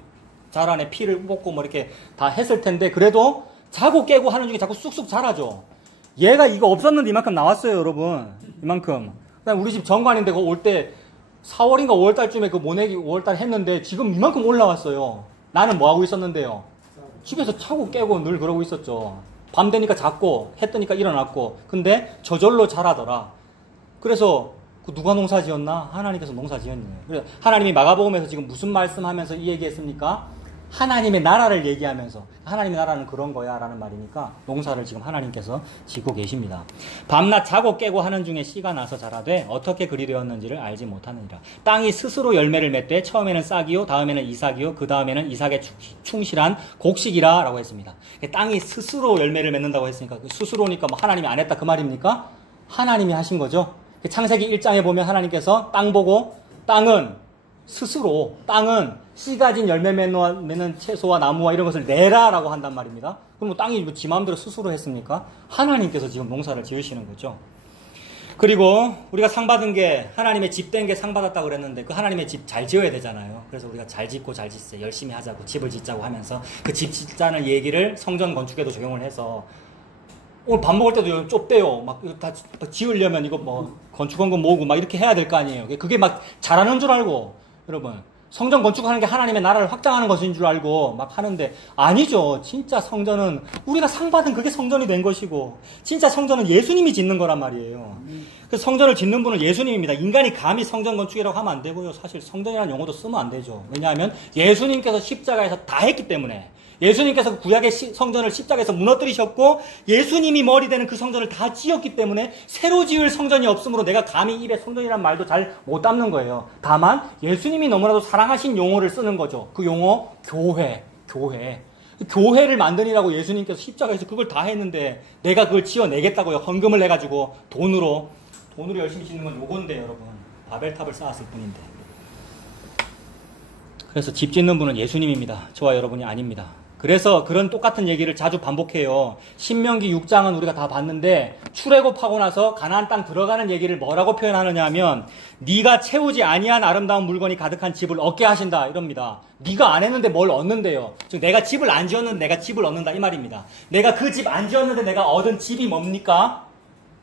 자라네 피를 뽑고 뭐 이렇게 다 했을 텐데 그래도 자고 깨고 하는 중에 자꾸 쑥쑥 자라죠. 얘가 이거 없었는데 이만큼 나왔어요, 여러분. 이만큼. 그다음에 우리 집 정관인데 그거 올 때 4월인가 5월달쯤에 그 모내기 5월달 했는데 지금 이만큼 올라왔어요. 나는 뭐 하고 있었는데요? 집에서 자고 깨고 늘 그러고 있었죠. 밤 되니까 잤고 해 뜨니까 일어났고. 근데 저절로 자라더라. 그래서 누가 농사 지었나? 하나님께서 농사 지었네요. 그래서 하나님이 마가복음에서 지금 무슨 말씀하면서 이 얘기했습니까? 하나님의 나라를 얘기하면서 하나님의 나라는 그런 거야 라는 말이니까 농사를 지금 하나님께서 짓고 계십니다. 밤낮 자고 깨고 하는 중에 씨가 나서 자라되 어떻게 그리 되었는지를 알지 못하느니라. 땅이 스스로 열매를 맺되 처음에는 싹이요 다음에는 이삭이요 그 다음에는 이삭에 충실한 곡식이라 라고 했습니다. 땅이 스스로 열매를 맺는다고 했으니까 스스로니까 뭐 하나님이 안 했다 그 말입니까? 하나님이 하신 거죠. 창세기 1장에 보면 하나님께서 땅 보고 땅은 씨 가진 열매 맺는 채소와 나무와 이런 것을 내라라고 한단 말입니다. 그럼 뭐 땅이 지 마음대로 스스로 했습니까? 하나님께서 지금 농사를 지으시는 거죠. 그리고 우리가 상 받은 게 하나님의 집 된 게 상 받았다고 그랬는데 그 하나님의 집 잘 지어야 되잖아요. 그래서 우리가 잘 짓고 잘 짓세 열심히 하자고 집을 짓자고 하면서 그 집 짓자는 얘기를 성전 건축에도 적용을 해서 오늘 밥 먹을 때도 좁대요. 막 이거 다 지으려면 이거 뭐 건축원금 모으고 막 이렇게 해야 될 거 아니에요. 그게 막 잘하는 줄 알고 여러분 성전 건축하는 게 하나님의 나라를 확장하는 것인 줄 알고 막 하는데 아니죠. 진짜 성전은 우리가 상 받은 그게 성전이 된 것이고 진짜 성전은 예수님이 짓는 거란 말이에요. 그래서 성전을 짓는 분은 예수님입니다. 인간이 감히 성전 건축이라고 하면 안 되고요. 사실 성전이라는 용어도 쓰면 안 되죠. 왜냐하면 예수님께서 십자가에서 다 했기 때문에 예수님께서 구약의 성전을 십자가에서 무너뜨리셨고 예수님이 머리 되는 그 성전을 다 지었기 때문에 새로 지을 성전이 없으므로 내가 감히 입에 성전이라는 말도 잘 못 담는 거예요. 다만 예수님이 너무나도 사랑하신 용어를 쓰는 거죠. 그 용어 교회를 만드니라고 예수님께서 십자가에서 그걸 다 했는데 내가 그걸 지어내겠다고요. 헌금을 내가지고 돈으로 열심히 짓는 건 요건데 여러분 바벨탑을 쌓았을 뿐인데. 그래서 집 짓는 분은 예수님입니다. 저와 여러분이 아닙니다. 그래서 그런 똑같은 얘기를 자주 반복해요. 신명기 6장은 우리가 다 봤는데 출애굽하고 나서 가나안 땅 들어가는 얘기를 뭐라고 표현하느냐 하면 네가 채우지 아니한 아름다운 물건이 가득한 집을 얻게 하신다 이럽니다. 네가 안 했는데 뭘 얻는데요. 즉 내가 집을 안 지었는데 내가 집을 얻는다 이 말입니다. 내가 그 집 안 지었는데 내가 얻은 집이 뭡니까?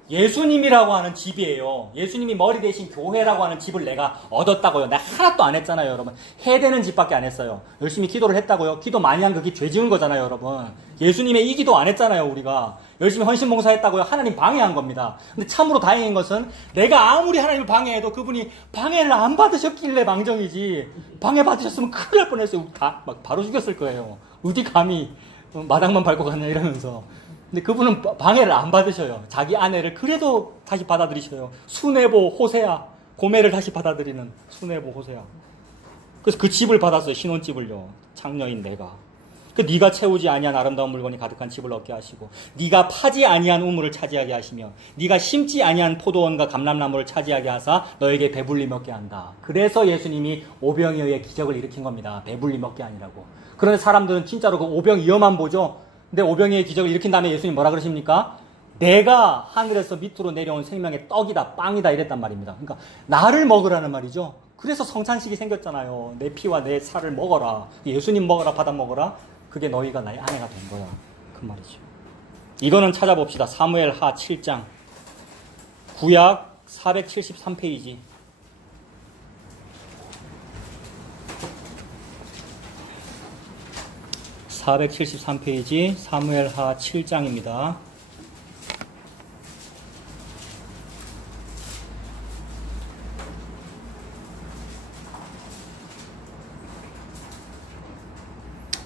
예수님이라고 하는 집이에요. 예수님이 머리 대신 교회라고 하는 집을 내가 얻었다고요. 내가 하나도 안 했잖아요, 여러분. 해되는 집밖에 안 했어요. 열심히 기도를 했다고요. 기도 많이 한 그게 죄 지은 거잖아요, 여러분. 예수님의 이 기도 안 했잖아요, 우리가. 열심히 헌신봉사했다고요. 하나님 방해한 겁니다. 근데 참으로 다행인 것은 내가 아무리 하나님을 방해해도 그분이 방해를 안 받으셨길래 망정이지. 방해 받으셨으면 큰일 날 뻔했어요. 막 바로 죽였을 거예요. 어디 감히 마당만 밟고 갔냐 이러면서. 근데 그분은 방해를 안 받으셔요. 자기 아내를 그래도 다시 받아들이셔요. 수네보 호세아, 고매를 다시 받아들이는 수네보 호세아. 그래서 그 집을 받았어요. 신혼집을요. 장녀인 내가. 그 네가 채우지 아니한 아름다운 물건이 가득한 집을 얻게 하시고, 네가 파지 아니한 우물을 차지하게 하시며, 네가 심지 아니한 포도원과 감람나무를 차지하게 하사 너에게 배불리 먹게 한다. 그래서 예수님이 오병이어의 기적을 일으킨 겁니다. 배불리 먹게 아니라고. 그런데 사람들은 진짜로 그 오병이어만 보죠. 근데 오병이어의 기적을 일으킨 다음에 예수님 뭐라 그러십니까? 내가 하늘에서 밑으로 내려온 생명의 떡이다, 빵이다 이랬단 말입니다. 그러니까 나를 먹으라는 말이죠. 그래서 성찬식이 생겼잖아요. 내 피와 내 살을 먹어라. 예수님 먹어라, 받아 먹어라. 그게 너희가 나의 아내가 된 거야. 그 말이죠. 이거는 찾아봅시다. 사무엘하 7장. 구약 473페이지. (473페이지) 사무엘하 7장입니다.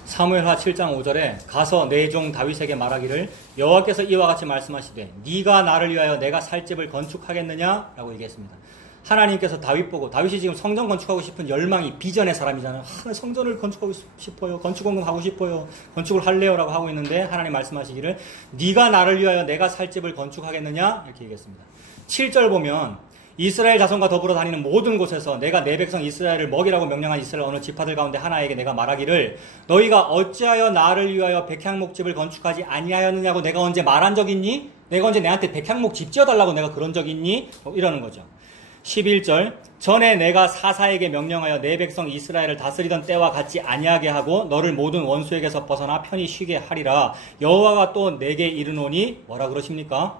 사무엘하 7장 5절에 가서 내 종 다윗에게 말하기를 여호와께서 이와 같이 말씀하시되 네가 나를 위하여 내가 살 집을 건축하겠느냐? 라고 얘기했습니다. 하나님께서 다윗 보고, 다윗이 지금 성전 건축하고 싶은 열망이 비전의 사람이잖아요. 성전을 건축하고 싶어요. 건축원금 하고 싶어요. 건축을 할래요. 라고 하고 있는데 하나님 말씀하시기를 네가 나를 위하여 내가 살 집을 건축하겠느냐? 이렇게 얘기했습니다. 7절 보면 이스라엘 자손과 더불어 다니는 모든 곳에서 내가 내 백성 이스라엘을 먹이라고 명령한 이스라엘 어느 지파들 가운데 하나에게 내가 말하기를 너희가 어찌하여 나를 위하여 백향목집을 건축하지 아니하였느냐고 내가 언제 말한 적 있니? 내가 언제 내한테 백향목 집 지어달라고 내가 그런 적 있니? 이러는 거죠. 11절 전에 내가 사사에게 명령하여 내 백성 이스라엘을 다스리던 때와 같지 아니하게 하고 너를 모든 원수에게서 벗어나 편히 쉬게 하리라. 여호와가 또 내게 이르노니 뭐라 그러십니까?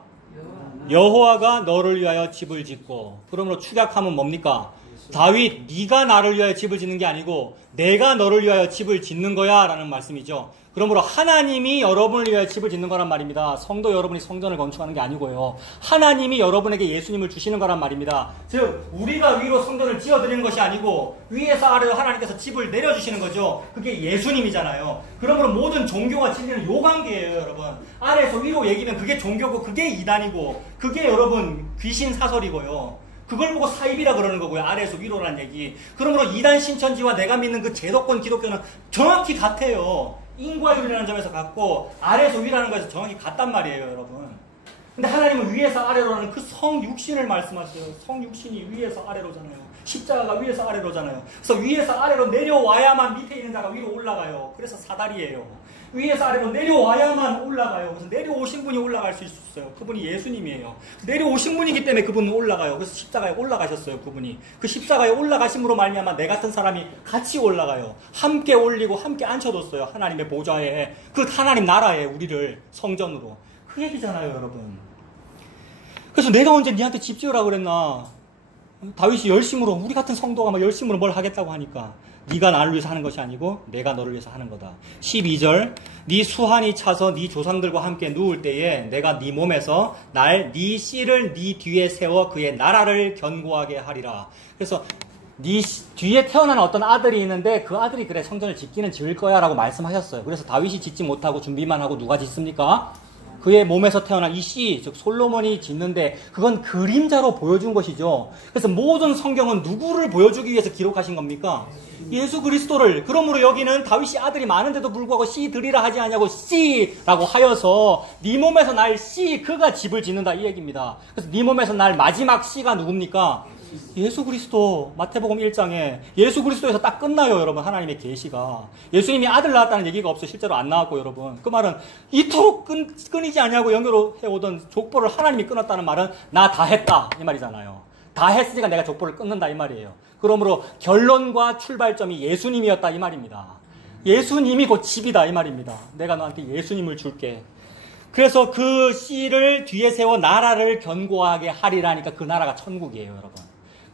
여호와가 너를 위하여 집을 짓고. 그러므로 축약하면 뭡니까? 다윗, 네가 나를 위하여 집을 짓는 게 아니고 내가 너를 위하여 집을 짓는 거야 라는 말씀이죠. 그러므로 하나님이 여러분을 위하여 집을 짓는 거란 말입니다. 성도 여러분이 성전을 건축하는 게 아니고요. 하나님이 여러분에게 예수님을 주시는 거란 말입니다. 즉 우리가 위로 성전을 지어드리는 것이 아니고 위에서 아래로 하나님께서 집을 내려주시는 거죠. 그게 예수님이잖아요. 그러므로 모든 종교와 진리는 요 관계예요, 여러분. 아래에서 위로 얘기면 그게 종교고 그게 이단이고 그게 여러분 귀신 사설이고요. 그걸 보고 사입이라 그러는 거고요. 아래에서 위로라는 얘기. 그러므로 이단 신천지와 내가 믿는 그 제도권 기독교는 정확히 같아요. 인과율이라는 점에서 같고 아래에서 위라는 거에서 정확히 같단 말이에요, 여러분. 근데 하나님은 위에서 아래로라는 그 성육신을 말씀하세요. 성육신이 위에서 아래로잖아요. 십자가가 위에서 아래로잖아요. 그래서 위에서 아래로 내려와야만 밑에 있는 자가 위로 올라가요. 그래서 사다리예요. 위에서 아래로 내려와야만 올라가요. 그래서 내려오신 분이 올라갈 수 있어요. 그분이 예수님이에요. 내려오신 분이기 때문에 그분은 올라가요. 그래서 십자가에 올라가셨어요, 그분이. 그 십자가에 올라가심으로 말미암아 내 같은 사람이 같이 올라가요. 함께 올리고 함께 앉혀뒀어요. 하나님의 보좌에. 그 하나님 나라에 우리를 성전으로. 그 얘기잖아요, 여러분. 그래서 내가 언제 니한테 집 지으라고 그랬나? 다윗이 열심으로, 우리 같은 성도가 막 열심으로 뭘 하겠다고 하니까 네가 나를 위해서 하는 것이 아니고 내가 너를 위해서 하는 거다. 12절 네 수한이 차서 네 조상들과 함께 누울 때에 내가 네 몸에서 네 씨를 네 뒤에 세워 그의 나라를 견고하게 하리라. 그래서 네 뒤에 태어난 어떤 아들이 있는데 그 아들이 그래 성전을 짓기는 지을 거야 라고 말씀하셨어요. 그래서 다윗이 짓지 못하고 준비만 하고 누가 짓습니까? 그의 몸에서 태어난 이 씨, 즉 솔로몬이 짓는데 그건 그림자로 보여준 것이죠. 그래서 모든 성경은 누구를 보여주기 위해서 기록하신 겁니까? 예수 그리스도를. 그러므로 여기는 다윗이 아들이 많은데도 불구하고 씨 드리라 하지 않냐고 씨라고 하여서 네 몸에서 날 씨, 그가 집을 짓는다 이 얘기입니다. 그래서 네 몸에서 날 마지막 씨가 누굽니까? 예수 그리스도 마태복음 1장에 예수 그리스도에서 딱 끝나요, 여러분. 하나님의 계시가. 예수님이 아들 낳았다는 얘기가 없어요. 실제로 안 나왔고, 여러분. 그 말은 이토록 끊이지 않냐고 연결해 오던 족보를 하나님이 끊었다는 말은 나 다 했다 이 말이잖아요. 다 했으니까 내가 족보를 끊는다 이 말이에요. 그러므로 결론과 출발점이 예수님이었다 이 말입니다. 예수님이 곧 집이다 이 말입니다. 내가 너한테 예수님을 줄게. 그래서 그 씨를 뒤에 세워 나라를 견고하게 하리라니까 그 나라가 천국이에요, 여러분.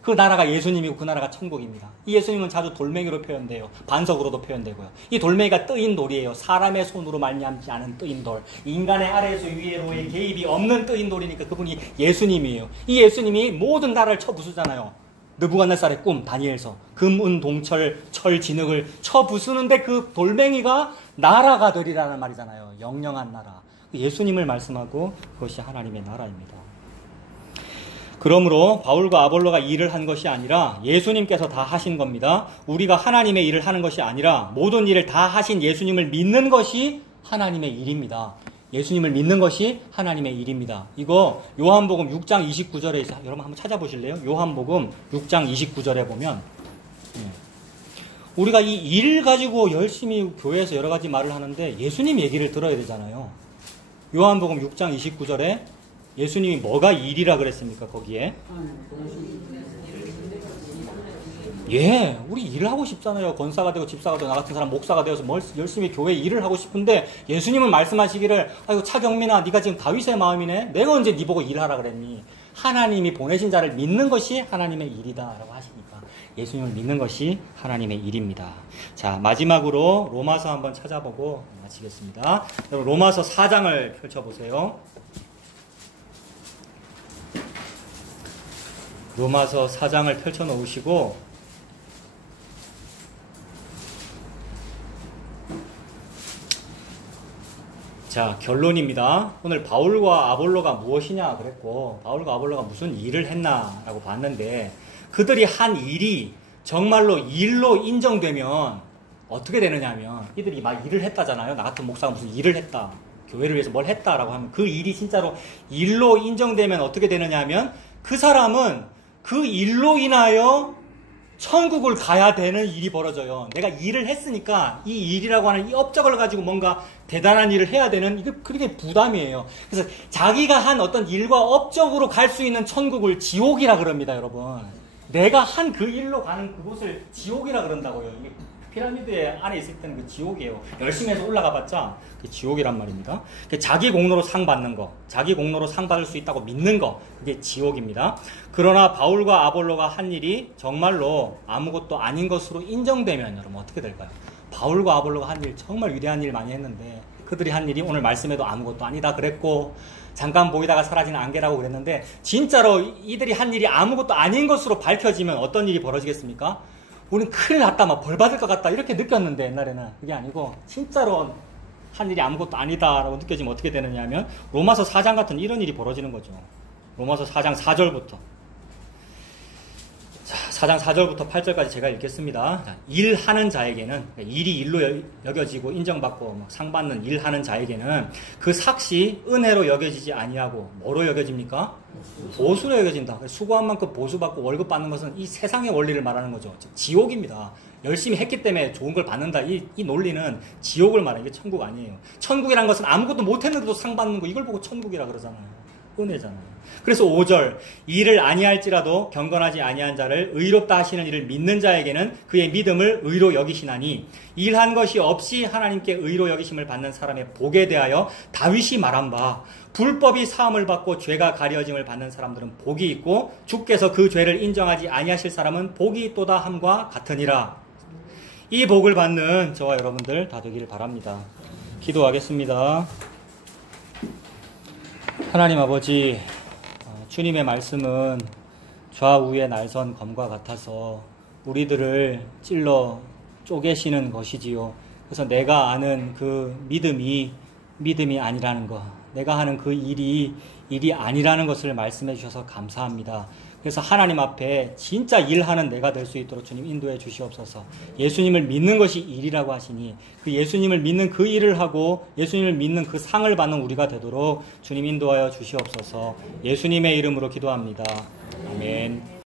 그 나라가 예수님이고 그 나라가 천국입니다. 이 예수님은 자주 돌멩이로 표현돼요. 반석으로도 표현되고요. 이 돌멩이가 뜨인 돌이에요. 사람의 손으로 말미암지 않은 뜨인 돌. 인간의 아래에서 위에로의 개입이 없는 뜨인 돌이니까 그분이 예수님이에요. 이 예수님이 모든 나라를 쳐부수잖아요. 느부갓네살의 꿈, 다니엘서. 금, 은, 동철, 철, 진흙을 쳐부수는데 그 돌멩이가 나라가 되리라는 말이잖아요. 영영한 나라. 예수님을 말씀하고 그것이 하나님의 나라입니다. 그러므로 바울과 아볼로가 일을 한 것이 아니라 예수님께서 다 하신 겁니다. 우리가 하나님의 일을 하는 것이 아니라 모든 일을 다 하신 예수님을 믿는 것이 하나님의 일입니다. 예수님을 믿는 것이 하나님의 일입니다. 이거 요한복음 6장 29절에 있어요. 여러분 한번 찾아보실래요? 요한복음 6장 29절에 보면 우리가 이 일 가지고 열심히 교회에서 여러 가지 말을 하는데 예수님 얘기를 들어야 되잖아요. 요한복음 6장 29절에 예수님이 뭐가 일이라 그랬습니까? 거기에 예, 우리 일을 하고 싶잖아요. 권사가 되고 집사가 되고 나 같은 사람 목사가 되어서 열심히 교회 일을 하고 싶은데 예수님은 말씀하시기를 아이고 차경민아 네가 지금 다윗의 마음이네. 내가 언제 네 보고 일하라 그랬니? 하나님이 보내신 자를 믿는 것이 하나님의 일이다 라고 하시니까 예수님을 믿는 것이 하나님의 일입니다. 자, 마지막으로 로마서 한번 찾아보고 마치겠습니다. 여러분 로마서 4장을 펼쳐보세요. 로마서 4장을 펼쳐놓으시고 자, 결론입니다. 오늘 바울과 아볼로가 무엇이냐 그랬고 바울과 아볼로가 무슨 일을 했나라고 봤는데 그들이 한 일이 정말로 일로 인정되면 어떻게 되느냐 하면 이들이 막 일을 했다잖아요. 나 같은 목사가 무슨 일을 했다. 교회를 위해서 뭘 했다라고 하면 그 일이 진짜로 일로 인정되면 어떻게 되느냐 하면 그 사람은 그 일로 인하여 천국을 가야 되는 일이 벌어져요. 내가 일을 했으니까 이 일이라고 하는 이 업적을 가지고 뭔가 대단한 일을 해야 되는 이게 그렇게 부담이에요. 그래서 자기가 한 어떤 일과 업적으로 갈 수 있는 천국을 지옥이라 그럽니다, 여러분. 내가 한 그 일로 가는 그곳을 지옥이라 그런다고요. 이게 피라미드 안에 있을 때는 그 지옥이에요. 열심히 해서 올라가 봤자 그게 지옥이란 말입니다. 자기 공로로 상 받는 거, 자기 공로로 상 받을 수 있다고 믿는 거, 그게 지옥입니다. 그러나 바울과 아볼로가 한 일이 정말로 아무것도 아닌 것으로 인정되면 여러분 어떻게 될까요? 바울과 아볼로가 한 일 정말 위대한 일 많이 했는데 그들이 한 일이 오늘 말씀에도 아무것도 아니다 그랬고 잠깐 보이다가 사라지는 안개라고 그랬는데 진짜로 이들이 한 일이 아무것도 아닌 것으로 밝혀지면 어떤 일이 벌어지겠습니까? 우리는 큰일 났다, 막 벌 받을 것 같다 이렇게 느꼈는데 옛날에는 그게 아니고 진짜로 한 일이 아무것도 아니다라고 느껴지면 어떻게 되느냐 하면 로마서 4장 같은 이런 일이 벌어지는 거죠. 로마서 4장 4절부터 자, 4장 4절부터 8절까지 제가 읽겠습니다. 자, 일하는 자에게는 일이 일로 여겨지고 인정받고 상 받는 일하는 자에게는 그 삭시 은혜로 여겨지지 아니하고 뭐로 여겨집니까? 보수로 여겨진다. 수고한 만큼 보수받고 월급 받는 것은 이 세상의 원리를 말하는 거죠. 지옥입니다. 열심히 했기 때문에 좋은 걸 받는다. 이 논리는 지옥을 말해요. 이게 천국 아니에요. 천국이란 것은 아무것도 못했는데도 상 받는 거 이걸 보고 천국이라 그러잖아요. 은혜잖아요. 그래서 5절 일을 아니할지라도 경건하지 아니한 자를 의롭다 하시는 이를 믿는 자에게는 그의 믿음을 의로 여기시나니 일한 것이 없이 하나님께 의로 여기심을 받는 사람의 복에 대하여 다윗이 말한 바 불법이 사함을 받고 죄가 가려짐을 받는 사람들은 복이 있고 주께서 그 죄를 인정하지 아니하실 사람은 복이 있도다 함과 같으니라. 이 복을 받는 저와 여러분들 다 되기를 바랍니다. 기도하겠습니다. 하나님 아버지, 주님의 말씀은 좌우의 날선 검과 같아서 우리들을 찔러 쪼개시는 것이지요. 그래서 내가 아는 그 믿음이 아니라는 것, 내가 하는 그 일이 아니라는 것을 말씀해 주셔서 감사합니다. 그래서 하나님 앞에 진짜 일하는 내가 될 수 있도록 주님 인도해 주시옵소서. 예수님을 믿는 것이 일이라고 하시니 그 예수님을 믿는 그 일을 하고 예수님을 믿는 그 상을 받는 우리가 되도록 주님 인도하여 주시옵소서. 예수님의 이름으로 기도합니다. 아멘.